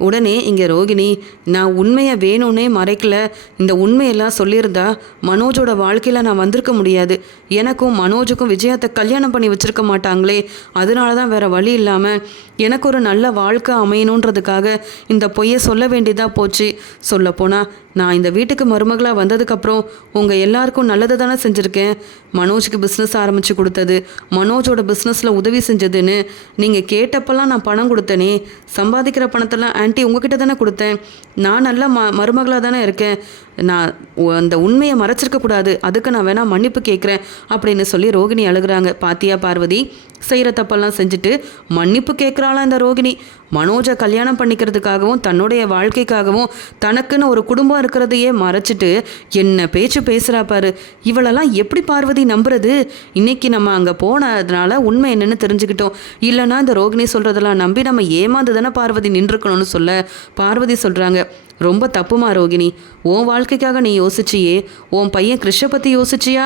உடனே இங்கே ரோகிணி, நான் உண்மையை வேணும்னே மறைக்கல, இந்த உண்மையெல்லாம் சொல்லியிருந்தா மனோஜோட வாழ்க்கையில் நான் வந்திருக்க முடியாது, எனக்கும் மனோஜுக்கும் விஜயத்தை கல்யாணம் பண்ணி வச்சுருக்க மாட்டாங்களே, அதனால தான் வேறு வழி இல்லாமல் எனக்கு ஒரு நல்ல வாழ்க்கை அமையணுன்றதுக்காக இந்த பொய்யை சொல்ல வேண்டியதாக போச்சு. சொல்லப்போனால் நான் இந்த வீட்டுக்கு மருமகளாக வந்ததுக்கப்புறம் உங்கள் எல்லாருக்கும் நல்லது தானே செஞ்சுருக்கேன். மனோஜுக்கு பிஸ்னஸ் ஆரம்பித்து கொடுத்தது, மனோஜோட பிஸ்னஸில் உதவி செஞ்சதுன்னு நீங்கள் கேட்டப்பெல்லாம் நான் பணம் கொடுத்தேனே, சம்பாதிக்கிற பணத்தெல்லாம் ஆன்ட்டி உங்ககிட்ட தானே கொடுத்தேன், நான் நல்ல மருமகளாக தானே இருக்கேன், நான் அந்த உண்மையை மறைச்சிருக்கக்கூடாது, அதுக்கு நான் வேணால் மன்னிப்பு கேட்குறேன் அப்படின்னு சொல்லி ரோகிணி அழுகிறாங்க. பாத்தியா பார்வதி, செய்கிற தப்பெல்லாம் செஞ்சுட்டு மன்னிப்பு கேட்குறாளாம் இந்த ரோகிணி. மனோஜை கல்யாணம் பண்ணிக்கிறதுக்காகவும் தன்னுடைய வாழ்க்கைக்காகவும் தனக்குன்னு ஒரு குடும்பம் இருக்கிறதையே மறைச்சிட்டு என்ன பேச்சு பேசுகிறா பாரு. இவளெல்லாம் எப்படி பார்வதி நம்புறது? இன்னைக்கு நம்ம அங்கே போனதுனால உண்மை என்னன்னு தெரிஞ்சுக்கிட்டோம், இல்லைன்னா இந்த ரோகிணி சொல்கிறதெல்லாம் நம்பி நம்ம ஏமாந்து தானே பார்வதி நின்றுக்கணும்னு சொல்ல பார்வதி சொல்கிறாங்க, ரொம்ப தப்புமா ரோகிணி, உன் வாழ்க்கைக்காக நீ யோசிச்சியே, உன் பையன் கிறிஷை பற்றி யோசிச்சியா?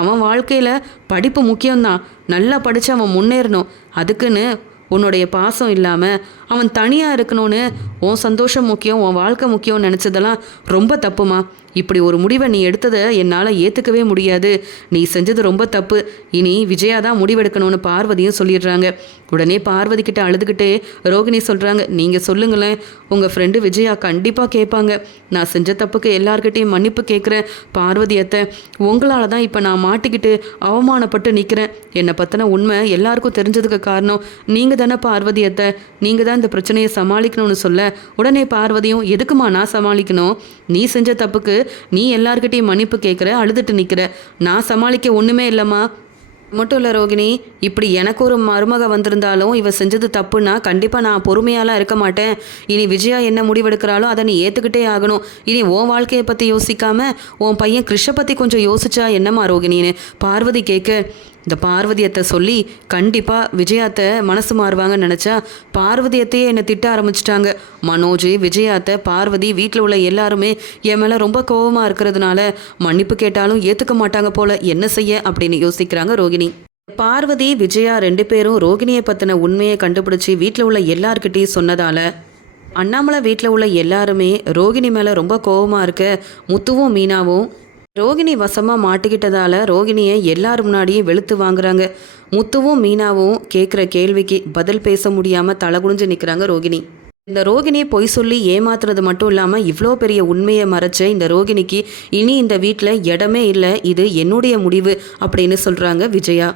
அவன் வாழ்க்கையில் படிப்பு முக்கியம்தான், நல்லா படித்து அவன் முன்னேறணும், அதுக்குன்னு உன்னுடைய பாசம் இல்லாமல் அவன் தனியாக இருக்கணும்னு உன் சந்தோஷம் முக்கியம், உன் வாழ்க்கை முக்கியம்னு நினச்சதெல்லாம் ரொம்ப தப்புமா. இப்படி ஒரு முடிவை நீ எடுத்ததை என்னால் ஏற்றுக்கவே முடியாது, நீ செஞ்சது ரொம்ப தப்பு, இனி விஜயா தான் முடிவெடுக்கணும்னு பார்வதியும் சொல்லிடுறாங்க. உடனே பார்வதி கிட்ட அழுதுகிட்டே ரோகிணி சொல்கிறாங்க, நீங்கள் சொல்லுங்களேன், உங்கள் ஃப்ரெண்டு விஜயா கண்டிப்பாக கேட்பாங்க, நான் செஞ்ச தப்புக்கு எல்லார்கிட்டையும் மன்னிப்பு கேட்குறேன் பார்வதி அத்தை, உங்களால் தான் இப்போ நான் மாட்டிக்கிட்டு அவமானப்பட்டு நிற்கிறேன், என்னை பற்றின உண்மை எல்லாருக்கும் தெரிஞ்சதுக்கு காரணம் நீங்கள் தானே பார்வதி அத்தை, நீங்கள் தான் இந்த பிரச்சனையை சமாளிக்கணும்னு சொல்ல உடனே பார்வதியும், எதுக்குமா நான் சமாளிக்கணும், நீ செஞ்ச தப்புக்கு நீ எல்லார்கிட்டையும் மன்னிப்பு கேட்குற, அழுதுட்டு நிற்கிற, நான் சமாளிக்க ஒன்றுமே இல்லைம்மா. மட்டும் இல்லை ரோகிணி, இப்படி எனக்கு ஒரு மருமக வந்திருந்தாலும் இவ செஞ்சது தப்புன்னா கண்டிப்பாக நான் பொறுமையாலாம் இருக்க மாட்டேன். இனி விஜயா என்ன முடிவெடுக்கிறாளோ அதை நீ ஏற்றுக்கிட்டே ஆகணும். இனி உன் வாழ்க்கையை பற்றி யோசிக்காமல் உன் பையன் கிறிஷை பற்றி கொஞ்சம் யோசிச்சா என்னம்மா ரோகிணின்னு பார்வதி கேட்க, இந்த பார்வதியத்தை சொல்லி கண்டிப்பாக விஜயாத்தை மனசு மாறுவாங்கன்னு நினச்சா பார்வதியத்தையே என்னை திட்ட ஆரம்பிச்சிட்டாங்க. மனோஜ், விஜயாத்தை, பார்வதி, வீட்டில் உள்ள எல்லாருமே என் மேலே ரொம்ப கோபமாக இருக்கிறதுனால மன்னிப்பு கேட்டாலும் ஏற்றுக்க மாட்டாங்க போல, என்ன செய்ய அப்படின்னு யோசிக்கிறாங்க ரோகிணி. பார்வதி, விஜயா ரெண்டு பேரும் ரோகிணியை பற்றின உண்மையை கண்டுபிடிச்சி வீட்டில் உள்ள எல்லார்கிட்டையும் சொன்னதால் அண்ணாமலை வீட்டில் உள்ள எல்லாருமே ரோகிணி மேலே ரொம்ப கோபமாக இருக்க முத்துவும் மீனாவும் ரோகிணி வசமாக மாட்டிக்கிட்டதால் ரோகிணியை எல்லார் முன்னாடியும் வெளுத்து வாங்குறாங்க. முத்துவும் மீனாவும் கேட்குற கேள்விக்கு பதில் பேச முடியாமல் தலை குனிஞ்சு நிற்கிறாங்க ரோகிணி. இந்த ரோகிணியை பொய் சொல்லி ஏமாத்துறது மட்டும் இல்லாமல் இவ்வளோ பெரிய உண்மையை மறைச்ச இந்த ரோகிணிக்கு இனி இந்த வீட்டில் இடமே இல்லை, இது என்னுடைய முடிவு அப்படின்னு சொல்கிறாங்க விஜயா.